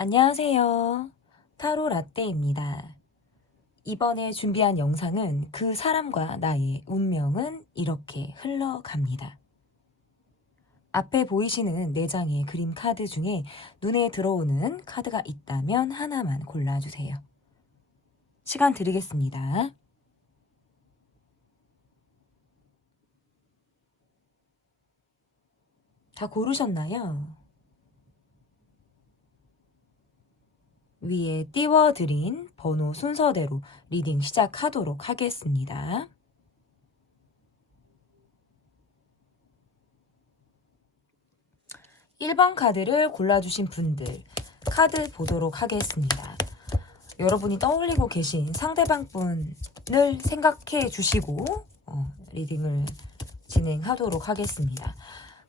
안녕하세요. 타로 라떼입니다. 이번에 준비한 영상은 그 사람과 나의 운명은 이렇게 흘러갑니다. 앞에 보이시는 4장의 그림 카드 중에 눈에 들어오는 카드가 있다면 하나만 골라주세요. 시간 드리겠습니다. 다 고르셨나요? 위에 띄워드린 번호 순서대로 리딩 시작하도록 하겠습니다. 1번 카드를 골라주신 분들 카드 보도록 하겠습니다. 여러분이 떠올리고 계신 상대방 분을 생각해 주시고 리딩을 진행하도록 하겠습니다.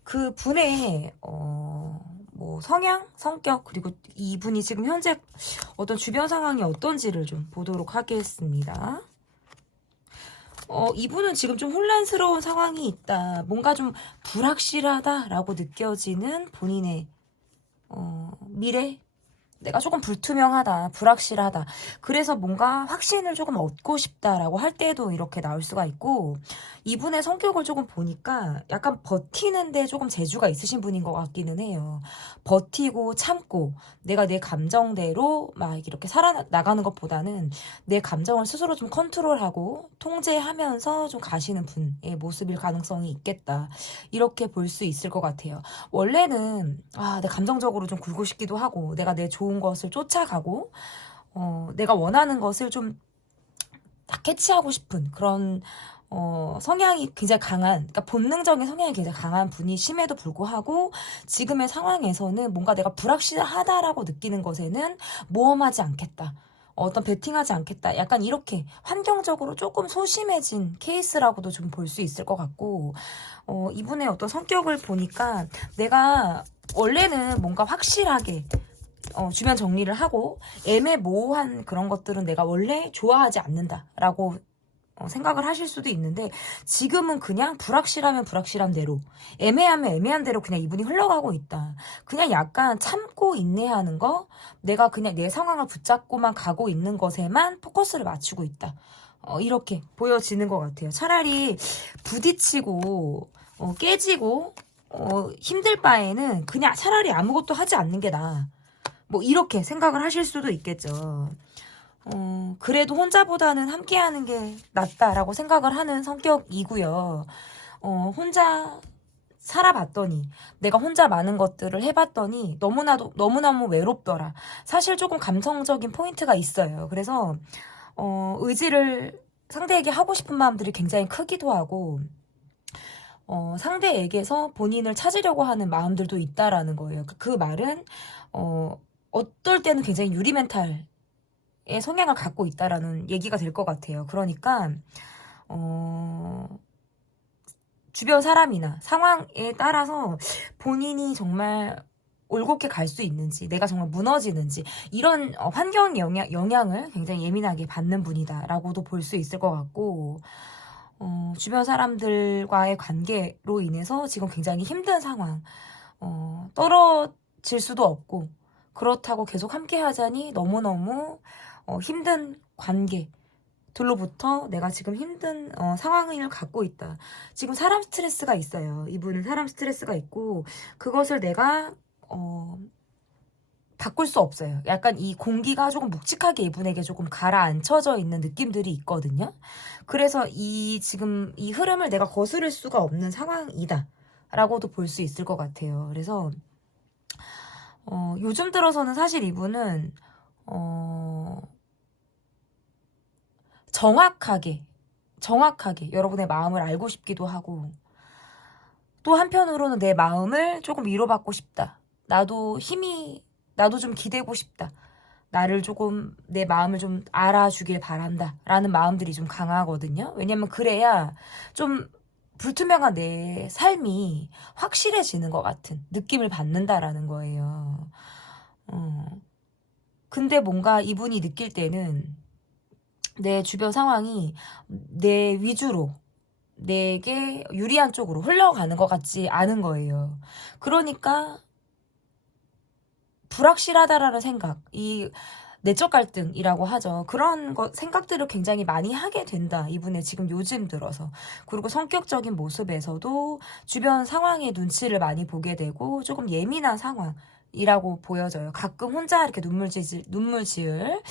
그 분의 뭐 성향, 성격, 그리고 이분이 지금 현재 어떤 주변 상황이 어떤지를 좀 보도록 하겠습니다. 이분은 지금 좀 혼란스러운 상황이 있다. 뭔가 좀 불확실하다라고 느껴지는 본인의 미래? 내가 조금 불투명하다, 불확실하다. 그래서 뭔가 확신을 조금 얻고 싶다라고 할 때에도 이렇게 나올 수가 있고, 이분의 성격을 조금 보니까 약간 버티는데 조금 재주가 있으신 분인 것 같기는 해요. 버티고 참고 내가 내 감정대로 막 이렇게 살아나가는 것보다는 내 감정을 스스로 좀 컨트롤하고 통제하면서 좀 가시는 분의 모습일 가능성이 있겠다. 이렇게 볼 수 있을 것 같아요. 원래는 내 감정적으로 좀 굴고 싶기도 하고 내가 내 좋은 것을 쫓아가고 내가 원하는 것을 좀 딱 캐치하고 싶은 그런 성향이 굉장히 강한, 그러니까 본능적인 성향이 굉장히 강한 분이심에도 불구하고 지금의 상황에서는 뭔가 내가 불확실하다라고 느끼는 것에는 모험하지 않겠다. 어떤 베팅하지 않겠다. 약간 이렇게 환경적으로 조금 소심해진 케이스라고도 좀 볼 수 있을 것 같고, 이분의 어떤 성격을 보니까 내가 원래는 뭔가 확실하게 주변 정리를 하고 애매모호한 그런 것들은 내가 원래 좋아하지 않는다라고 생각을 하실 수도 있는데, 지금은 그냥 불확실하면 불확실한 대로, 애매하면 애매한 대로 그냥 이분이 흘러가고 있다. 그냥 약간 참고 인내하는 거, 내가 그냥 내 상황을 붙잡고만 가고 있는 것에만 포커스를 맞추고 있다. 이렇게 보여지는 것 같아요. 차라리 부딪히고 깨지고 힘들 바에는 그냥 차라리 아무것도 하지 않는 게 나아. 뭐 이렇게 생각을 하실 수도 있겠죠. 그래도 혼자보다는 함께하는 게 낫다라고 생각을 하는 성격이고요. 혼자 살아봤더니, 내가 혼자 많은 것들을 해봤더니 너무너무 외롭더라. 사실 조금 감성적인 포인트가 있어요. 그래서 의지를 상대에게 하고 싶은 마음들이 굉장히 크기도 하고, 상대에게서 본인을 찾으려고 하는 마음들도 있다라는 거예요. 그 말은 어떨 때는 굉장히 유리 멘탈의 성향을 갖고 있다라는 얘기가 될 것 같아요. 그러니까 주변 사람이나 상황에 따라서 본인이 정말 올곧게 갈 수 있는지, 내가 정말 무너지는지, 이런 환경 영향을 굉장히 예민하게 받는 분이다라고도 볼 수 있을 것 같고, 주변 사람들과의 관계로 인해서 지금 굉장히 힘든 상황, 떨어질 수도 없고, 그렇다고 계속 함께 하자니 너무너무 힘든 관계들로부터 내가 지금 힘든 상황을 갖고 있다. 지금 사람 스트레스가 있어요. 이분은 사람 스트레스가 있고, 그것을 내가 바꿀 수 없어요. 약간 이 공기가 조금 묵직하게 이분에게 조금 가라앉혀져 있는 느낌들이 있거든요. 그래서 지금 이 흐름을 내가 거스를 수가 없는 상황이다 라고도 볼 수 있을 것 같아요. 그래서 요즘 들어서는 사실 이분은 정확하게 여러분의 마음을 알고 싶기도 하고, 또 한편으로는 내 마음을 조금 위로받고 싶다. 나도 좀 기대고 싶다. 나를 조금, 내 마음을 좀 알아주길 바란다. 라는 마음들이 좀 강하거든요. 왜냐면 그래야 좀 불투명한 내 삶이 확실해지는 것 같은 느낌을 받는다라는 거예요. 근데 뭔가 이분이 느낄 때는 내 주변 상황이 내 위주로, 내게 유리한 쪽으로 흘러가는 것 같지 않은 거예요. 그러니까 불확실하다라는 생각, 이 내적 갈등이라고 하죠. 그런 생각들을 굉장히 많이 하게 된다. 이분의 지금 요즘 들어서. 그리고 성격적인 모습에서도 주변 상황의 눈치를 많이 보게 되고 조금 예민한 상황이라고 보여져요. 가끔 혼자 이렇게 눈물 지을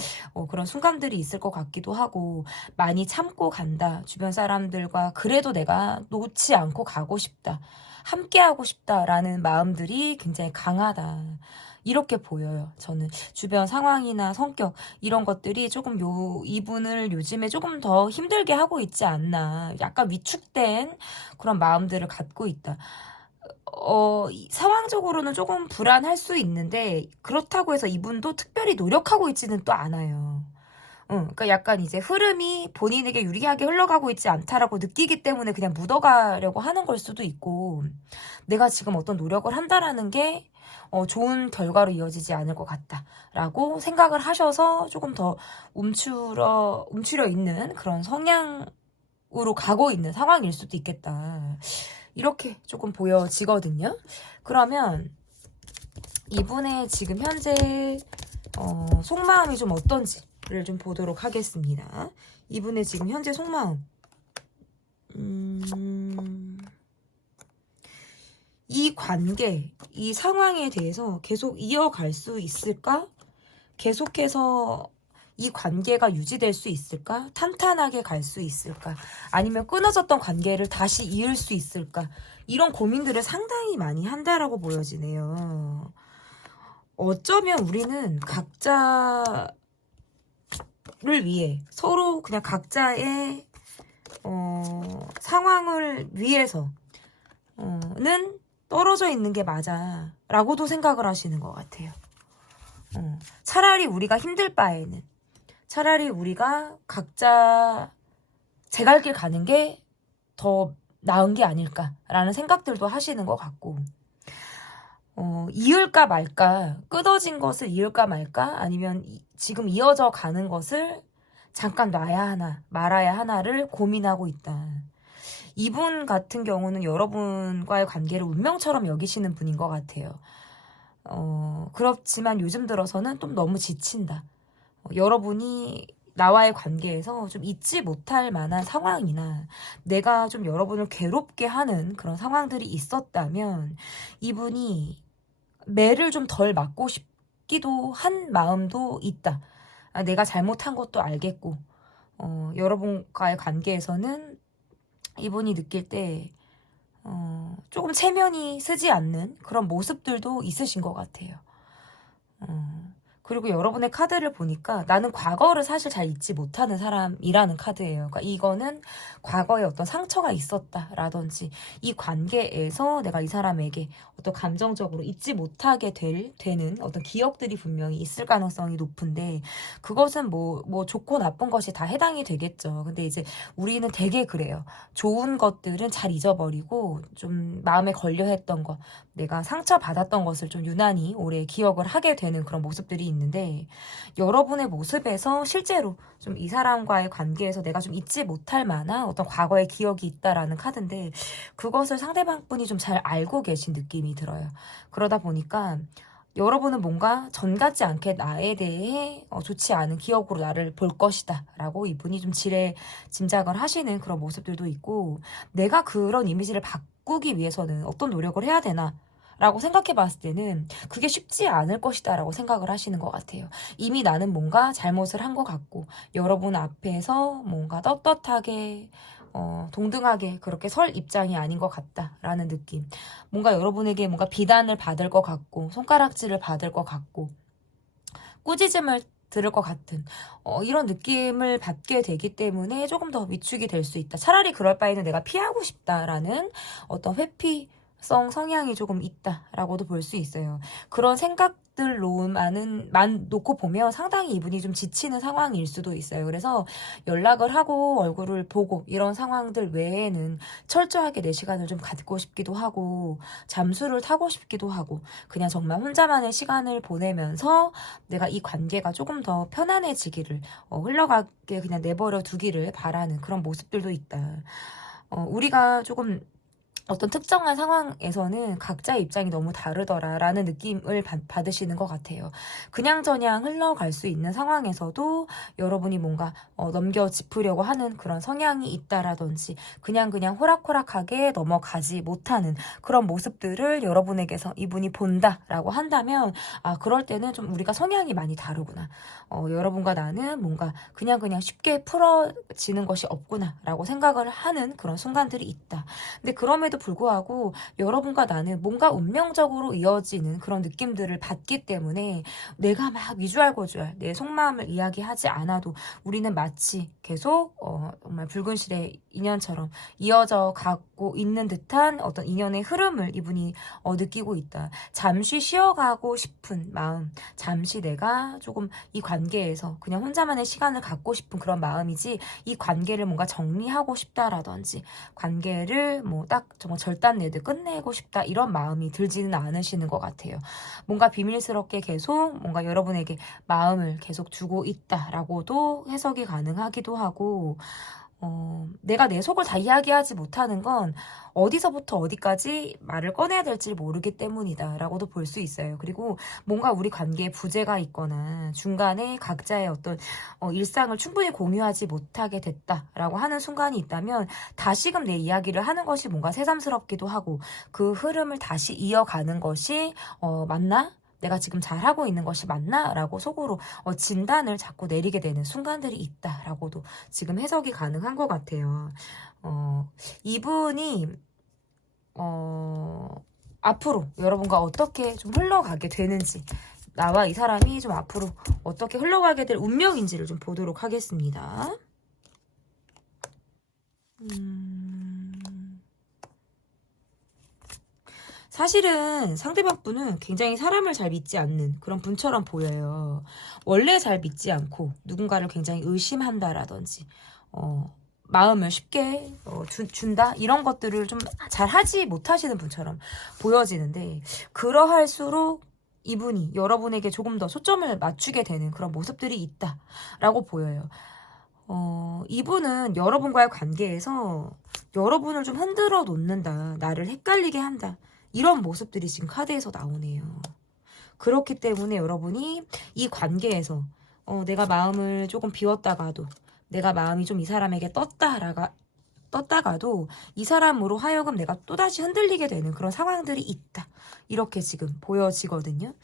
그런 순간들이 있을 것 같기도 하고, 많이 참고 간다. 주변 사람들과 그래도 내가 놓지 않고 가고 싶다. 함께하고 싶다라는 마음들이 굉장히 강하다. 이렇게 보여요. 저는 주변 상황이나 성격 이런 것들이 조금 이분을 요즘에 조금 더 힘들게 하고 있지 않나. 약간 위축된 그런 마음들을 갖고 있다. 상황적으로는 조금 불안할 수 있는데 그렇다고 해서 이분도 특별히 노력하고 있지는 또 않아요. 그러니까 약간 이제 흐름이 본인에게 유리하게 흘러가고 있지 않다라고 느끼기 때문에 그냥 묻어가려고 하는 걸 수도 있고, 내가 지금 어떤 노력을 한다라는 게 좋은 결과로 이어지지 않을 것 같다라고 생각을 하셔서 조금 더 움츠려 있는 그런 성향으로 가고 있는 상황일 수도 있겠다. 이렇게 조금 보여지거든요. 그러면 이분의 지금 현재 속마음이 좀 어떤지를 좀 보도록 하겠습니다. 이분의 지금 현재 속마음. 이 관계, 이 상황에 대해서 계속 이어갈 수 있을까? 계속해서 이 관계가 유지될 수 있을까? 탄탄하게 갈 수 있을까? 아니면 끊어졌던 관계를 다시 이을 수 있을까? 이런 고민들을 상당히 많이 한다라고 보여지네요. 어쩌면 우리는 각자를 위해 서로 그냥 각자의 상황을 위해서는 떨어져 있는 게 맞아 라고도 생각을 하시는 것 같아요. 차라리 우리가 힘들 바에는 차라리 우리가 각자 제 갈 길 가는 게 더 나은 게 아닐까라는 생각들도 하시는 것 같고, 이을까 말까, 끊어진 것을 이을까 말까, 아니면 지금 이어져 가는 것을 잠깐 놔야 하나 말아야 하나를 고민하고 있다. 이분 같은 경우는 여러분과의 관계를 운명처럼 여기시는 분인 것 같아요. 그렇지만 요즘 들어서는 좀 너무 지친다. 여러분이 나와의 관계에서 좀 잊지 못할 만한 상황이나 내가 좀 여러분을 괴롭게 하는 그런 상황들이 있었다면 이분이 매를 좀 덜 맞고 싶기도 한 마음도 있다. 내가 잘못한 것도 알겠고, 여러분과의 관계에서는 이분이 느낄 때 조금 체면이 쓰지 않는 그런 모습들도 있으신 것 같아요. 그리고 여러분의 카드를 보니까 나는 과거를 사실 잘 잊지 못하는 사람이라는 카드예요. 그러니까 이거는 과거에 어떤 상처가 있었다라든지 이 관계에서 내가 이 사람에게 어떤 감정적으로 잊지 못하게 되는 어떤 기억들이 분명히 있을 가능성이 높은데, 그것은 뭐 좋고 나쁜 것이 다 해당이 되겠죠. 근데 이제 우리는 되게 그래요. 좋은 것들은 잘 잊어버리고 좀 마음에 걸려 했던 것, 내가 상처받았던 것을 좀 유난히 오래 기억을 하게 되는 그런 모습들이 있는데, 여러분의 모습에서 실제로 좀 이 사람과의 관계에서 내가 좀 잊지 못할 만한 어떤 과거의 기억이 있다라는 카드인데, 그것을 상대방 분이 좀 잘 알고 계신 느낌이 들어요. 그러다 보니까 여러분은 뭔가 전 같지 않게 나에 대해 좋지 않은 기억으로 나를 볼 것이다 라고 이분이 좀 짐작을 하시는 그런 모습들도 있고, 내가 그런 이미지를 바꾸기 위해서는 어떤 노력을 해야 되나 라고 생각해 봤을 때는 그게 쉽지 않을 것이다 라고 생각을 하시는 것 같아요. 이미 나는 뭔가 잘못을 한 것 같고, 여러분 앞에서 뭔가 떳떳하게 동등하게 그렇게 설 입장이 아닌 것 같다라는 느낌. 뭔가 여러분에게 뭔가 비난을 받을 것 같고, 손가락질을 받을 것 같고, 꾸짖음을 들을 것 같은 이런 느낌을 받게 되기 때문에 조금 더 위축이 될 수 있다. 차라리 그럴 바에는 내가 피하고 싶다라는 어떤 회피성 성향이 조금 있다라고도 볼 수 있어요. 그런 생각들로만 놓고 보면 상당히 이분이 좀 지치는 상황일 수도 있어요. 그래서 연락을 하고 얼굴을 보고 이런 상황들 외에는 철저하게 내 시간을 좀 갖고 싶기도 하고, 잠수를 타고 싶기도 하고, 그냥 정말 혼자만의 시간을 보내면서 내가 이 관계가 조금 더 편안해지기를, 흘러가게 그냥 내버려 두기를 바라는 그런 모습들도 있다. 우리가 조금 어떤 특정한 상황에서는 각자의 입장이 너무 다르더라라는 느낌을 받으시는 것 같아요. 그냥저냥 흘러갈 수 있는 상황에서도 여러분이 뭔가 넘겨 짚으려고 하는 그런 성향이 있다라든지 그냥 호락호락하게 넘어가지 못하는 그런 모습들을 여러분에게서 이분이 본다라고 한다면 그럴 때는 좀 우리가 성향이 많이 다르구나. 여러분과 나는 뭔가 그냥 쉽게 풀어지는 것이 없구나라고 생각을 하는 그런 순간들이 있다. 근데 그럼에도 불구하고 여러분과 나는 뭔가 운명적으로 이어지는 그런 느낌들을 받기 때문에 내가 막 위주알고주알 내 속마음을 이야기하지 않아도 우리는 마치 계속 정말 붉은 실의 인연처럼 이어져 가고 있는 듯한 어떤 인연의 흐름을 이분이 느끼고 있다. 잠시 쉬어가고 싶은 마음, 잠시 내가 조금 이 관계에서 그냥 혼자만의 시간을 갖고 싶은 그런 마음이지 이 관계를 뭔가 정리하고 싶다라든지 관계를 뭐 딱 정말 절단 내듯 끝내고 싶다 이런 마음이 들지는 않으시는 것 같아요. 뭔가 비밀스럽게 계속 뭔가 여러분에게 마음을 계속 주고 있다라고도 해석이 가능하기도 하고 내가 내 속을 다 이야기하지 못하는 건 어디서부터 어디까지 말을 꺼내야 될지 모르기 때문이다 라고도 볼 수 있어요. 그리고 뭔가 우리 관계에 부재가 있거나 중간에 각자의 어떤 일상을 충분히 공유하지 못하게 됐다라고 하는 순간이 있다면 다시금 내 이야기를 하는 것이 뭔가 새삼스럽기도 하고 그 흐름을 다시 이어가는 것이 맞나? 내가 지금 잘하고 있는 것이 맞나? 라고 속으로 진단을 자꾸 내리게 되는 순간들이 있다라고도 지금 해석이 가능한 것 같아요. 이분이 앞으로 여러분과 어떻게 좀 흘러가게 되는지 나와 이 사람이 좀 앞으로 어떻게 흘러가게 될 운명인지를 좀 보도록 하겠습니다. 사실은 상대방 분은 굉장히 사람을 잘 믿지 않는 그런 분처럼 보여요. 원래 잘 믿지 않고 누군가를 굉장히 의심한다라든지 마음을 쉽게 준다 이런 것들을 좀 잘 하지 못하시는 분처럼 보여지는데 그러할수록 이분이 여러분에게 조금 더 초점을 맞추게 되는 그런 모습들이 있다라고 보여요. 이분은 여러분과의 관계에서 여러분을 좀 흔들어 놓는다. 나를 헷갈리게 한다. 이런 모습들이 지금 카드에서 나오네요. 그렇기 때문에 여러분이 이 관계에서 내가 마음을 조금 비웠다가도 내가 마음이 좀 이 사람에게 떴다가도 이 사람으로 하여금 내가 또다시 흔들리게 되는 그런 상황들이 있다. 이렇게 지금 보여지거든요.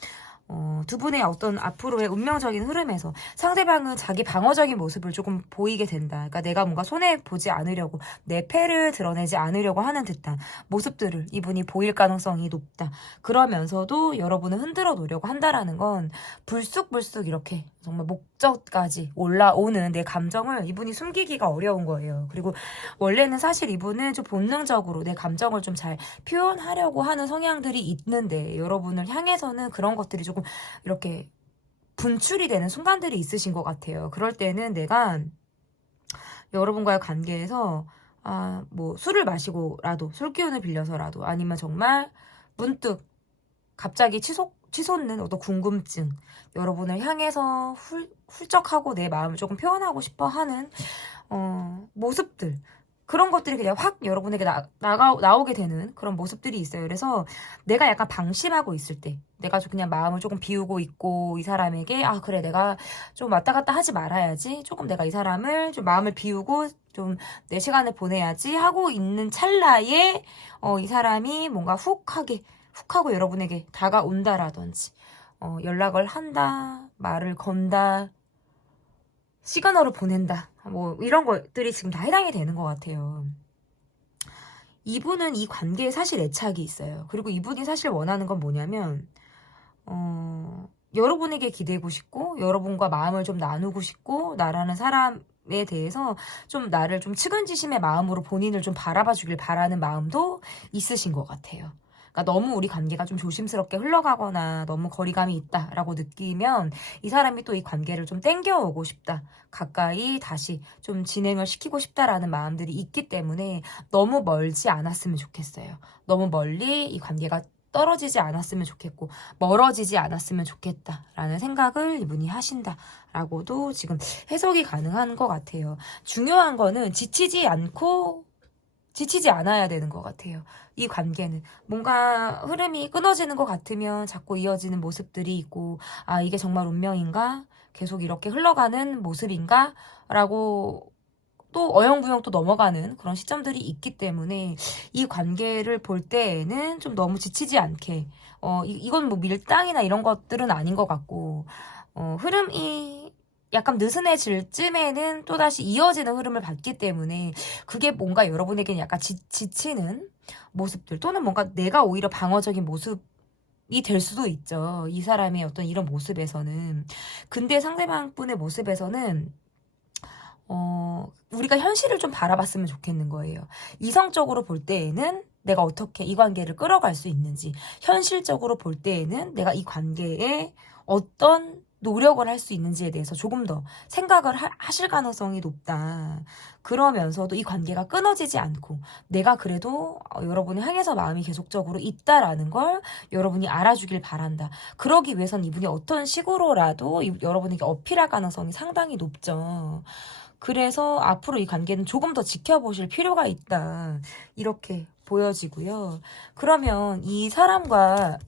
두 분의 어떤 앞으로의 운명적인 흐름에서 상대방은 자기 방어적인 모습을 조금 보이게 된다. 그러니까 내가 뭔가 손해보지 않으려고 내 패를 드러내지 않으려고 하는 듯한 모습들을 이분이 보일 가능성이 높다. 그러면서도 여러분을 흔들어 놓으려고 한다라는 건 불쑥불쑥 이렇게 정말 목적까지 올라오는 내 감정을 이분이 숨기기가 어려운 거예요. 그리고 원래는 사실 이분은 좀 본능적으로 내 감정을 좀 잘 표현하려고 하는 성향들이 있는데 여러분을 향해서는 그런 것들이 조금 이렇게 분출이 되는 순간들이 있으신 것 같아요. 그럴 때는 내가 여러분과의 관계에서 뭐 술을 마시고라도 술 기운을 빌려서라도 아니면 정말 문득 갑자기 치솟는 어떤 궁금증 여러분을 향해서 훌쩍하고 내 마음을 조금 표현하고 싶어 하는 모습들 그런 것들이 그냥 확 여러분에게 나오게 되는 그런 모습들이 있어요. 그래서 내가 약간 방심하고 있을 때 내가 그냥 마음을 조금 비우고 있고 이 사람에게 그래 내가 좀 왔다 갔다 하지 말아야지 조금 내가 이 사람을 좀 마음을 비우고 좀 내 시간을 보내야지 하고 있는 찰나에 이 사람이 뭔가 훅 하고 여러분에게 다가온다라든지 연락을 한다 말을 건다 시그널을 보낸다 뭐 이런 것들이 지금 다 해당이 되는 것 같아요. 이분은 이 관계에 사실 애착이 있어요. 그리고 이분이 사실 원하는 건 뭐냐면 여러분에게 기대고 싶고 여러분과 마음을 좀 나누고 싶고 나라는 사람에 대해서 좀 나를 좀 측은지심의 마음으로 본인을 좀 바라봐 주길 바라는 마음도 있으신 것 같아요. 그러니까 너무 우리 관계가 좀 조심스럽게 흘러가거나 너무 거리감이 있다라고 느끼면 이 사람이 또 이 관계를 좀 땡겨오고 싶다. 가까이 다시 좀 진행을 시키고 싶다라는 마음들이 있기 때문에 너무 멀지 않았으면 좋겠어요. 너무 멀리 이 관계가 떨어지지 않았으면 좋겠고 멀어지지 않았으면 좋겠다라는 생각을 이분이 하신다라고도 지금 해석이 가능한 것 같아요. 중요한 거는 지치지 않고 지치지 않아야 되는 것 같아요. 이 관계는 뭔가 흐름이 끊어지는 것 같으면 자꾸 이어지는 모습들이 있고, 아, 이게 정말 운명인가? 계속 이렇게 흘러가는 모습인가? 라고 또 어영부영 또 넘어가는 그런 시점들이 있기 때문에 이 관계를 볼 때에는 좀 너무 지치지 않게, 이건 뭐 밀당이나 이런 것들은 아닌 것 같고, 흐름이 약간 느슨해질 쯤에는 또다시 이어지는 흐름을 받기 때문에 그게 뭔가 여러분에게는 약간 지치는 모습들, 또는 뭔가 내가 오히려 방어적인 모습이 될 수도 있죠. 이 사람의 어떤 이런 모습에서는. 근데 상대방 분의 모습에서는 우리가 현실을 좀 바라봤으면 좋겠는 거예요. 이성적으로 볼 때에는 내가 어떻게 이 관계를 끌어갈 수 있는지, 현실적으로 볼 때에는 내가 이 관계에 어떤 노력을 할 수 있는지에 대해서 조금 더 생각을 하실 가능성이 높다. 그러면서도 이 관계가 끊어지지 않고 내가 그래도 여러분을 향해서 마음이 계속적으로 있다라는 걸 여러분이 알아주길 바란다. 그러기 위해선 이분이 어떤 식으로라도 여러분에게 어필할 가능성이 상당히 높죠. 그래서 앞으로 이 관계는 조금 더 지켜보실 필요가 있다. 이렇게 보여지고요. 그러면 이 사람과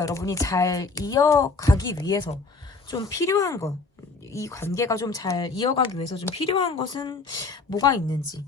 여러분이 잘 이어가기 위해서 좀 필요한 것, 이 관계가 좀 잘 이어가기 위해서 좀 필요한 것은 뭐가 있는지.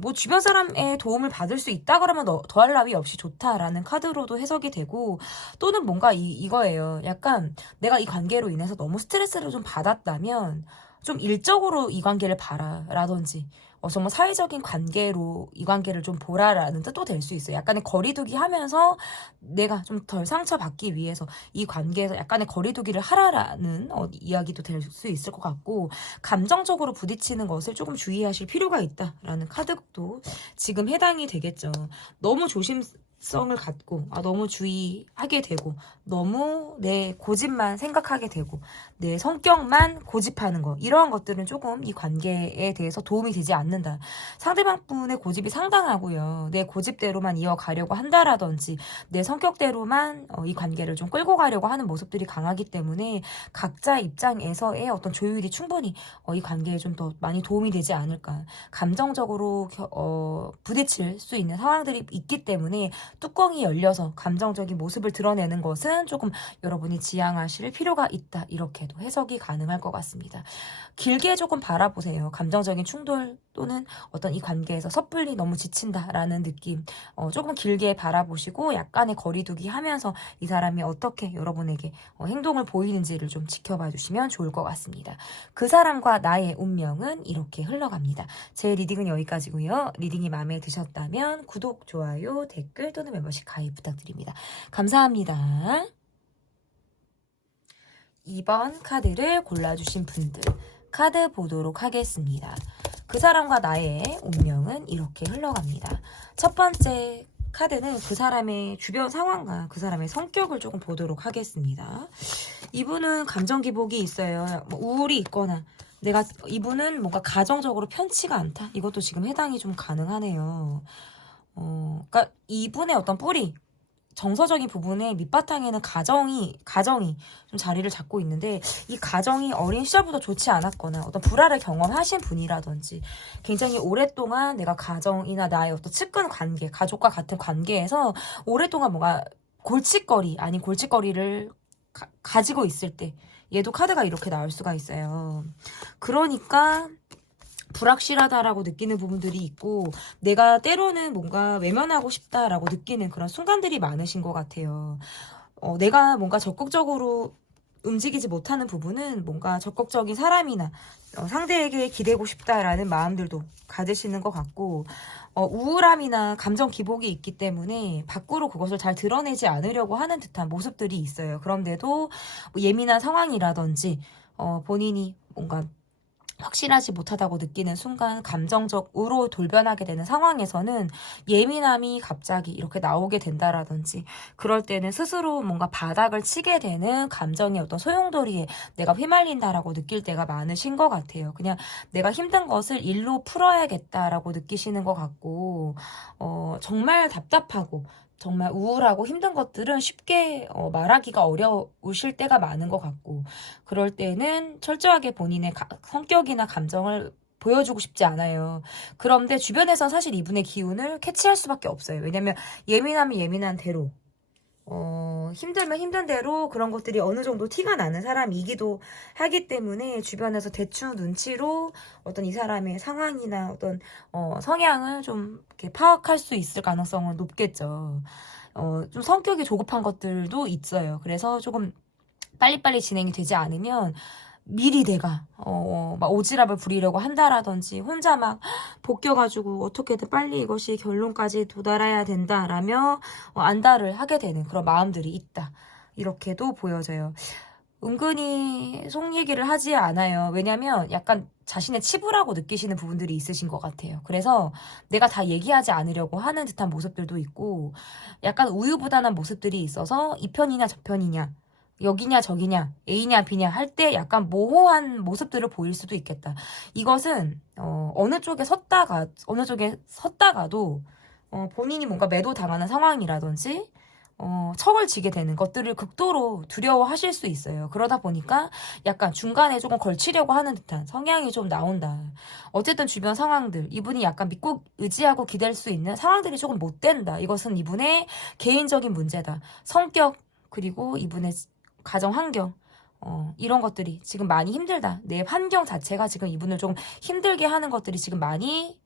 뭐 주변 사람의 도움을 받을 수 있다 그러면 더할 나위 없이 좋다라는 카드로도 해석이 되고, 또는 뭔가 이거예요. 약간 내가 이 관계로 인해서 너무 스트레스를 좀 받았다면 좀 일적으로 이 관계를 봐라라든지, 정말 사회적인 관계로 이 관계를 좀 보라라는 뜻도 될 수 있어요. 약간의 거리두기 하면서 내가 좀 덜 상처받기 위해서 이 관계에서 약간의 거리두기를 하라라는 이야기도 될 수 있을 것 같고, 감정적으로 부딪히는 것을 조금 주의하실 필요가 있다라는 카드도 지금 해당이 되겠죠. 너무 조심성을 갖고, 너무 주의하게 되고, 너무 내 고집만 생각하게 되고, 내 성격만 고집하는 거, 이러한 것들은 조금 이 관계에 대해서 도움이 되지 않는다. 상대방 분의 고집이 상당하고요. 내 고집대로만 이어가려고 한다라든지, 내 성격대로만 이 관계를 좀 끌고 가려고 하는 모습들이 강하기 때문에 각자 입장에서의 어떤 조율이 충분히 이 관계에 좀 더 많이 도움이 되지 않을까. 감정적으로 부딪힐 수 있는 상황들이 있기 때문에 뚜껑이 열려서 감정적인 모습을 드러내는 것은 조금 여러분이 지양하실 필요가 있다. 이렇게도 해석이 가능할 것 같습니다. 길게 조금 바라보세요. 감정적인 충돌 또는 어떤 이 관계에서 섣불리 너무 지친다라는 느낌, 조금 길게 바라보시고 약간의 거리두기 하면서 이 사람이 어떻게 여러분에게 행동을 보이는지를 좀 지켜봐 주시면 좋을 것 같습니다. 그 사람과 나의 운명은 이렇게 흘러갑니다. 제 리딩은 여기까지고요. 리딩이 마음에 드셨다면 구독, 좋아요, 댓글 또는 멤버십 가입 부탁드립니다. 감사합니다. 2번 카드를 골라주신 분들 카드 보도록 하겠습니다. 그 사람과 나의 운명은 이렇게 흘러갑니다. 첫 번째 카드는 그 사람의 주변 상황과 그 사람의 성격을 조금 보도록 하겠습니다. 이분은 감정 기복이 있어요. 뭐 우울이 있거나 이분은 뭔가 가정적으로 편치가 않다. 이것도 지금 해당이 좀 가능하네요. 그러니까 이분의 어떤 뿌리, 정서적인 부분에 밑바탕에는 가정이 좀 자리를 잡고 있는데, 이 가정이 어린 시절부터 좋지 않았거나 어떤 불화를 경험하신 분이라든지, 굉장히 오랫동안 내가 가정이나 나의 어떤 측근 관계, 가족과 같은 관계에서 오랫동안 뭔가 골칫거리 아닌 골칫거리를 가지고 있을 때, 얘도 카드가 이렇게 나올 수가 있어요. 그러니까 불확실하다라고 느끼는 부분들이 있고, 내가 때로는 뭔가 외면하고 싶다라고 느끼는 그런 순간들이 많으신 것 같아요. 내가 뭔가 적극적으로 움직이지 못하는 부분은 뭔가 적극적인 사람이나 상대에게 기대고 싶다라는 마음들도 가지시는 것 같고, 우울함이나 감정 기복이 있기 때문에 밖으로 그것을 잘 드러내지 않으려고 하는 듯한 모습들이 있어요. 그런데도 뭐 예민한 상황이라든지 본인이 뭔가 확실하지 못하다고 느끼는 순간 감정적으로 돌변하게 되는 상황에서는 예민함이 갑자기 이렇게 나오게 된다라든지, 그럴 때는 스스로 뭔가 바닥을 치게 되는 감정의 어떤 소용돌이에 내가 휘말린다라고 느낄 때가 많으신 것 같아요. 그냥 내가 힘든 것을 일로 풀어야겠다라고 느끼시는 것 같고, 정말 답답하고 정말 우울하고 힘든 것들은 쉽게 말하기가 어려우실 때가 많은 것 같고, 그럴 때는 철저하게 본인의 성격이나 감정을 보여주고 싶지 않아요. 그런데 주변에선 사실 이분의 기운을 캐치할 수밖에 없어요. 왜냐면 예민하면 예민한 대로, 힘들면 힘든 대로 그런 것들이 어느 정도 티가 나는 사람이기도 하기 때문에 주변에서 대충 눈치로 어떤 이 사람의 상황이나 어떤 성향을 좀 이렇게 파악할 수 있을 가능성은 높겠죠. 좀 성격이 조급한 것들도 있어요. 그래서 조금 빨리빨리 진행이 되지 않으면 미리 내가 막 오지랖을 부리려고 한다라든지 혼자 막 볶여가지고 어떻게든 빨리 이것이 결론까지 도달해야 된다라며 안달을 하게 되는 그런 마음들이 있다. 이렇게도 보여져요. 은근히 속 얘기를 하지 않아요. 왜냐면 약간 자신의 치부라고 느끼시는 부분들이 있으신 것 같아요. 그래서 내가 다 얘기하지 않으려고 하는 듯한 모습들도 있고 약간 우유부단한 모습들이 있어서 이 편이냐 저 편이냐 여기냐 저기냐 A냐 B냐 할 때 약간 모호한 모습들을 보일 수도 있겠다. 이것은 어느 쪽에 섰다가도 본인이 뭔가 매도당하는 상황이라든지 척을 지게 되는 것들을 극도로 두려워하실 수 있어요. 그러다 보니까 약간 중간에 조금 걸치려고 하는 듯한 성향이 좀 나온다. 어쨌든 주변 상황들, 이분이 약간 믿고 의지하고 기댈 수 있는 상황들이 조금 못 된다. 이것은 이분의 개인적인 문제다. 성격, 그리고 이분의 가정 환경, 이런 것들이 지금 많이 힘들다. 내 환경 자체가 지금 이분을 좀 힘들게 하는 것들이 지금 많이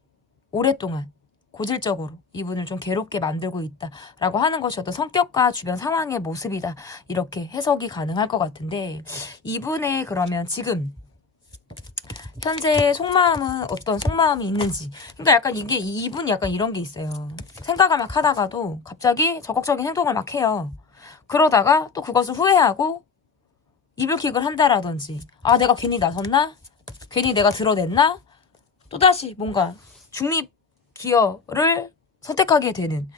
오랫동안 고질적으로 이분을 좀 괴롭게 만들고 있다라고 하는 것이 어떤 성격과 주변 상황의 모습이다. 이렇게 해석이 가능할 것 같은데 이분의 그러면 지금 현재 속마음은 어떤 속마음이 있는지. 그러니까 약간 이게 이분 약간 이런 게 있어요. 생각을 막 하다가도 갑자기 적극적인 행동을 막 해요. 그러다가 또 그것을 후회하고 이불킥을 한다라든지 아 내가 괜히 나섰나? 괜히 내가 드러냈나? 또다시 뭔가 중립 기어를 선택하게 되는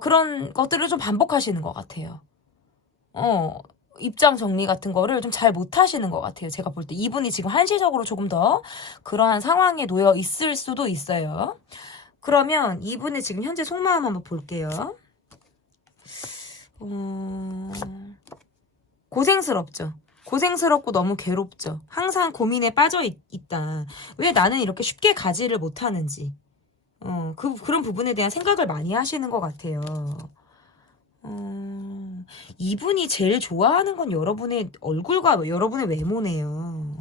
그런 것들을 좀 반복하시는 것 같아요. 입장 정리 같은 거를 좀 잘 못하시는 것 같아요. 제가 볼 때 이분이 지금 한시적으로 조금 더 그러한 상황에 놓여 있을 수도 있어요. 그러면 이분의 지금 현재 속마음 한번 볼게요. 고생스럽죠. 고생스럽고 너무 괴롭죠. 항상 고민에 빠져 있다. 왜 나는 이렇게 쉽게 가지를 못하는지. 그런 부분에 대한 생각을 많이 하시는 것 같아요. 이분이 제일 좋아하는 건 여러분의 얼굴과 여러분의 외모네요.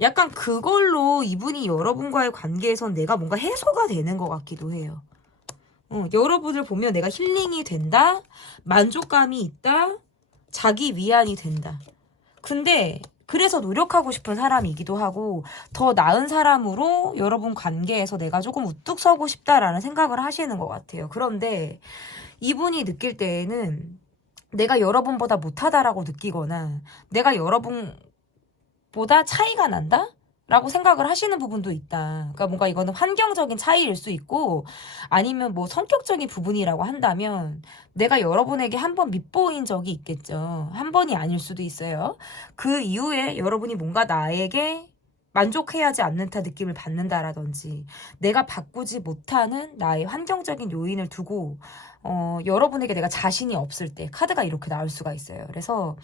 약간 그걸로 이분이 여러분과의 관계에선 내가 뭔가 해소가 되는 것 같기도 해요. 여러분을 보면 내가 힐링이 된다, 만족감이 있다, 자기 위안이 된다. 근데 그래서 노력하고 싶은 사람이기도 하고 더 나은 사람으로 여러분 관계에서 내가 조금 우뚝 서고 싶다라는 생각을 하시는 것 같아요. 그런데 이분이 느낄 때에는 내가 여러분보다 못하다라고 느끼거나 내가 여러분보다 차이가 난다? 라고 생각을 하시는 부분도 있다. 그러니까 뭔가 이거는 환경적인 차이일 수 있고 아니면 뭐 성격적인 부분이라고 한다면 내가 여러분에게 한 번 밉보인 적이 있겠죠. 한 번이 아닐 수도 있어요. 그 이후에 여러분이 뭔가 나에게 만족해야지 않는 듯한 느낌을 받는다라든지 내가 바꾸지 못하는 나의 환경적인 요인을 두고 여러분에게 내가 자신이 없을 때 카드가 이렇게 나올 수가 있어요. 그래서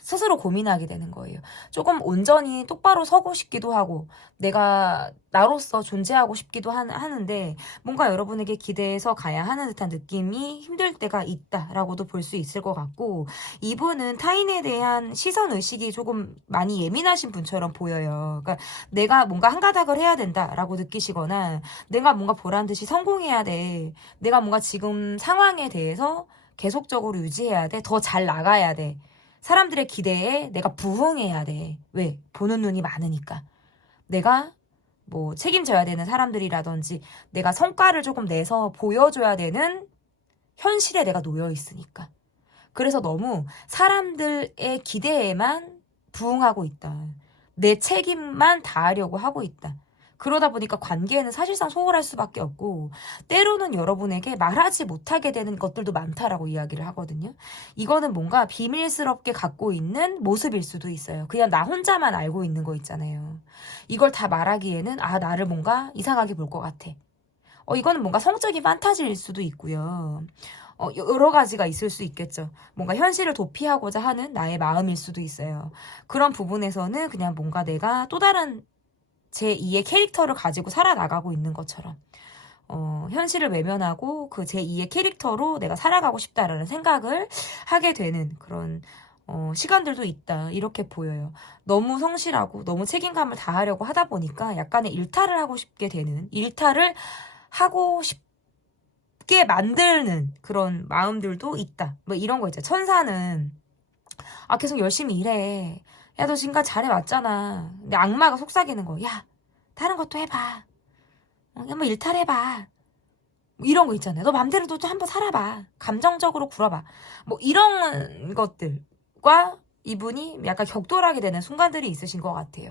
스스로 고민하게 되는 거예요. 조금 온전히 똑바로 서고 싶기도 하고, 내가 나로서 존재하고 싶기도 하는데, 뭔가 여러분에게 기대해서 가야 하는 듯한 느낌이 힘들 때가 있다라고도 볼 수 있을 것 같고, 이분은 타인에 대한 시선의식이 조금 많이 예민하신 분처럼 보여요. 그러니까 내가 뭔가 한 가닥을 해야 된다라고 느끼시거나, 내가 뭔가 보란 듯이 성공해야 돼. 내가 뭔가 지금 상황에 대해서 계속적으로 유지해야 돼. 더 잘 나가야 돼. 사람들의 기대에 내가 부응해야 돼. 왜? 보는 눈이 많으니까. 내가 뭐 책임져야 되는 사람들이라든지 내가 성과를 조금 내서 보여줘야 되는 현실에 내가 놓여 있으니까. 그래서 너무 사람들의 기대에만 부응하고 있다. 내 책임만 다하려고 하고 있다. 그러다 보니까 관계에는 사실상 소홀할 수밖에 없고 때로는 여러분에게 말하지 못하게 되는 것들도 많다라고 이야기를 하거든요. 이거는 뭔가 비밀스럽게 갖고 있는 모습일 수도 있어요. 그냥 나 혼자만 알고 있는 거 있잖아요. 이걸 다 말하기에는 나를 뭔가 이상하게 볼 것 같아. 이거는 뭔가 성적인 판타지일 수도 있고요. 여러 가지가 있을 수 있겠죠. 뭔가 현실을 도피하고자 하는 나의 마음일 수도 있어요. 그런 부분에서는 그냥 뭔가 내가 또 다른 제2의 캐릭터를 가지고 살아나가고 있는 것처럼 현실을 외면하고 그 제2의 캐릭터로 내가 살아가고 싶다라는 생각을 하게 되는 그런 시간들도 있다. 이렇게 보여요. 너무 성실하고 너무 책임감을 다하려고 하다 보니까 약간의 일탈을 하고 싶게 되는, 일탈을 하고 싶게 만드는 그런 마음들도 있다. 뭐 이런 거 있죠. 천사는 계속 열심히 일해. 야, 너 지금까지 잘해왔잖아. 근데 악마가 속삭이는 거. 야, 다른 것도 해봐. 한번 일탈해봐. 뭐 이런 거 있잖아요. 너 맘대로 또 한번 살아봐. 감정적으로 굴어봐. 뭐 이런 것들과 이분이 약간 격돌하게 되는 순간들이 있으신 것 같아요.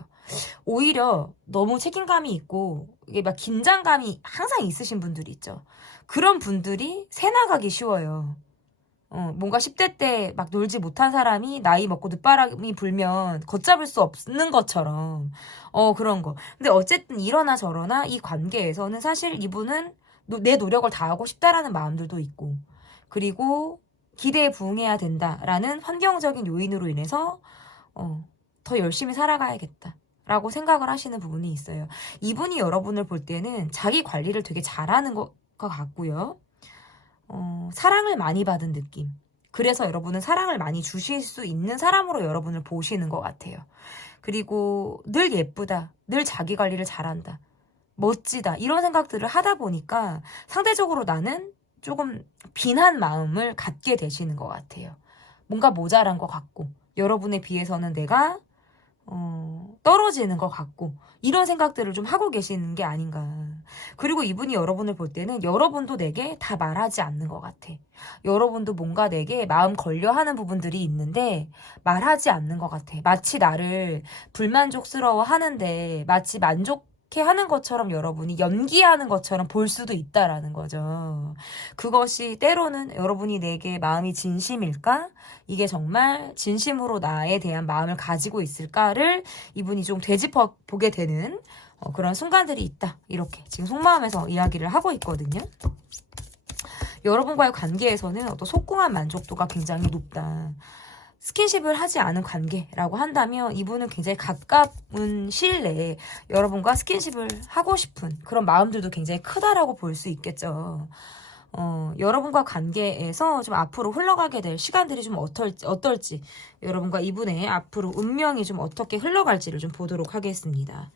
오히려 너무 책임감이 있고 이게 막 긴장감이 항상 있으신 분들이 있죠. 그런 분들이 새 나가기 쉬워요. 뭔가 10대 때 막 놀지 못한 사람이 나이 먹고 늦바람이 불면 걷잡을 수 없는 것처럼 그런 거. 근데 어쨌든 이러나 저러나 이 관계에서는 사실 이분은 내 노력을 다하고 싶다라는 마음들도 있고, 그리고 기대에 부응해야 된다라는 환경적인 요인으로 인해서 더 열심히 살아가야겠다 라고 생각을 하시는 부분이 있어요. 이분이 여러분을 볼 때는 자기 관리를 되게 잘하는 것 같고요. 사랑을 많이 받은 느낌. 그래서 여러분은 사랑을 많이 주실 수 있는 사람으로 여러분을 보시는 것 같아요. 그리고 늘 예쁘다, 늘 자기 관리를 잘한다, 멋지다, 이런 생각들을 하다 보니까 상대적으로 나는 조금 빈한 마음을 갖게 되시는 것 같아요. 뭔가 모자란 것 같고, 여러분에 비해서는 내가 떨어지는 것 같고, 이런 생각들을 좀 하고 계시는 게 아닌가. 그리고 이분이 여러분을 볼 때는 여러분도 내게 다 말하지 않는 것 같아. 여러분도 뭔가 내게 마음 걸려 하는 부분들이 있는데 말하지 않는 것 같아. 마치 나를 불만족스러워 하는데 마치 만족해 하는 것처럼 여러분이 연기하는 것처럼 볼 수도 있다라는 거죠. 그것이 때로는 여러분이 내게 마음이 진심일까? 이게 정말 진심으로 나에 대한 마음을 가지고 있을까를 이분이 좀 되짚어 보게 되는 그런 순간들이 있다. 이렇게 지금 속마음에서 이야기를 하고 있거든요. 여러분과의 관계에서는 어떤 속궁한 만족도가 굉장히 높다. 스킨십을 하지 않은 관계라고 한다면 이분은 굉장히 가까운 시일 내에 여러분과 스킨십을 하고 싶은 그런 마음들도 굉장히 크다라고 볼 수 있겠죠. 여러분과 관계에서 좀 앞으로 흘러가게 될 시간들이 좀 어떨지 여러분과 이분의 앞으로 운명이 좀 어떻게 흘러갈지를 좀 보도록 하겠습니다.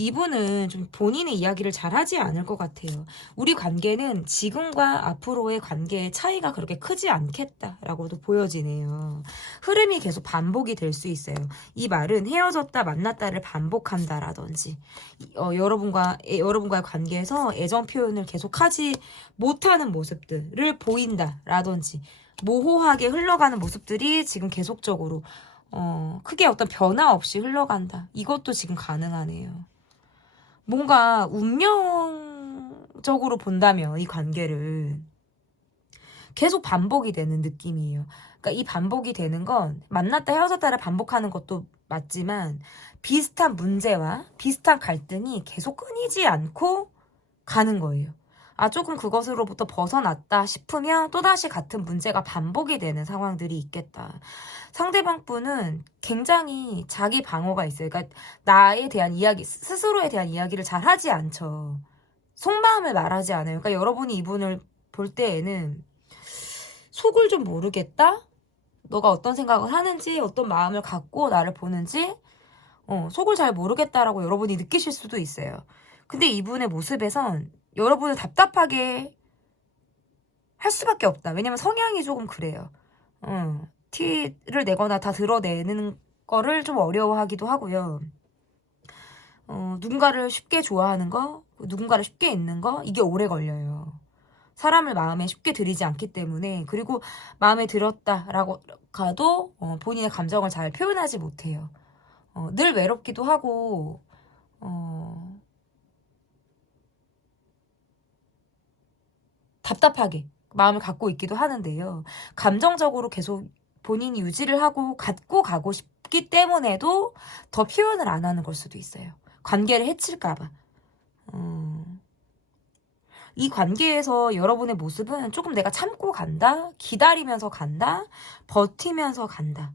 이분은 좀 본인의 이야기를 잘 하지 않을 것 같아요. 우리 관계는 지금과 앞으로의 관계의 차이가 그렇게 크지 않겠다라고도 보여지네요. 흐름이 계속 반복이 될 수 있어요. 이 말은 헤어졌다 만났다를 반복한다라든지 여러분과의 관계에서 애정 표현을 계속하지 못하는 모습들을 보인다라든지 모호하게 흘러가는 모습들이 지금 계속적으로 크게 어떤 변화 없이 흘러간다. 이것도 지금 가능하네요. 뭔가 운명적으로 본다면 이 관계를 계속 반복이 되는 느낌이에요. 그러니까 이 반복이 되는 건 만났다 헤어졌다를 반복하는 것도 맞지만 비슷한 문제와 비슷한 갈등이 계속 끊이지 않고 가는 거예요. 조금 그것으로부터 벗어났다 싶으면 또다시 같은 문제가 반복이 되는 상황들이 있겠다. 상대방 분은 굉장히 자기 방어가 있어요. 그러니까 나에 대한 이야기, 스스로에 대한 이야기를 잘 하지 않죠. 속마음을 말하지 않아요. 그러니까 여러분이 이분을 볼 때에는 속을 좀 모르겠다? 너가 어떤 생각을 하는지, 어떤 마음을 갖고 나를 보는지 속을 잘 모르겠다라고 여러분이 느끼실 수도 있어요. 근데 이분의 모습에선 여러분을 답답하게 할 수밖에 없다. 왜냐면 성향이 조금 그래요. 티를 내거나 다 드러내는 거를 좀 어려워하기도 하고요. 누군가를 쉽게 좋아하는 거, 누군가를 쉽게 잊는 거, 이게 오래 걸려요. 사람을 마음에 쉽게 들이지 않기 때문에. 그리고 마음에 들었다라고 가도 본인의 감정을 잘 표현하지 못해요. 늘 외롭기도 하고 답답하게 마음을 갖고 있기도 하는데요. 감정적으로 계속 본인이 유지를 하고 갖고 가고 싶기 때문에도 더 표현을 안 하는 걸 수도 있어요. 관계를 해칠까봐. 이 관계에서 여러분의 모습은 조금 내가 참고 간다, 기다리면서 간다, 버티면서 간다.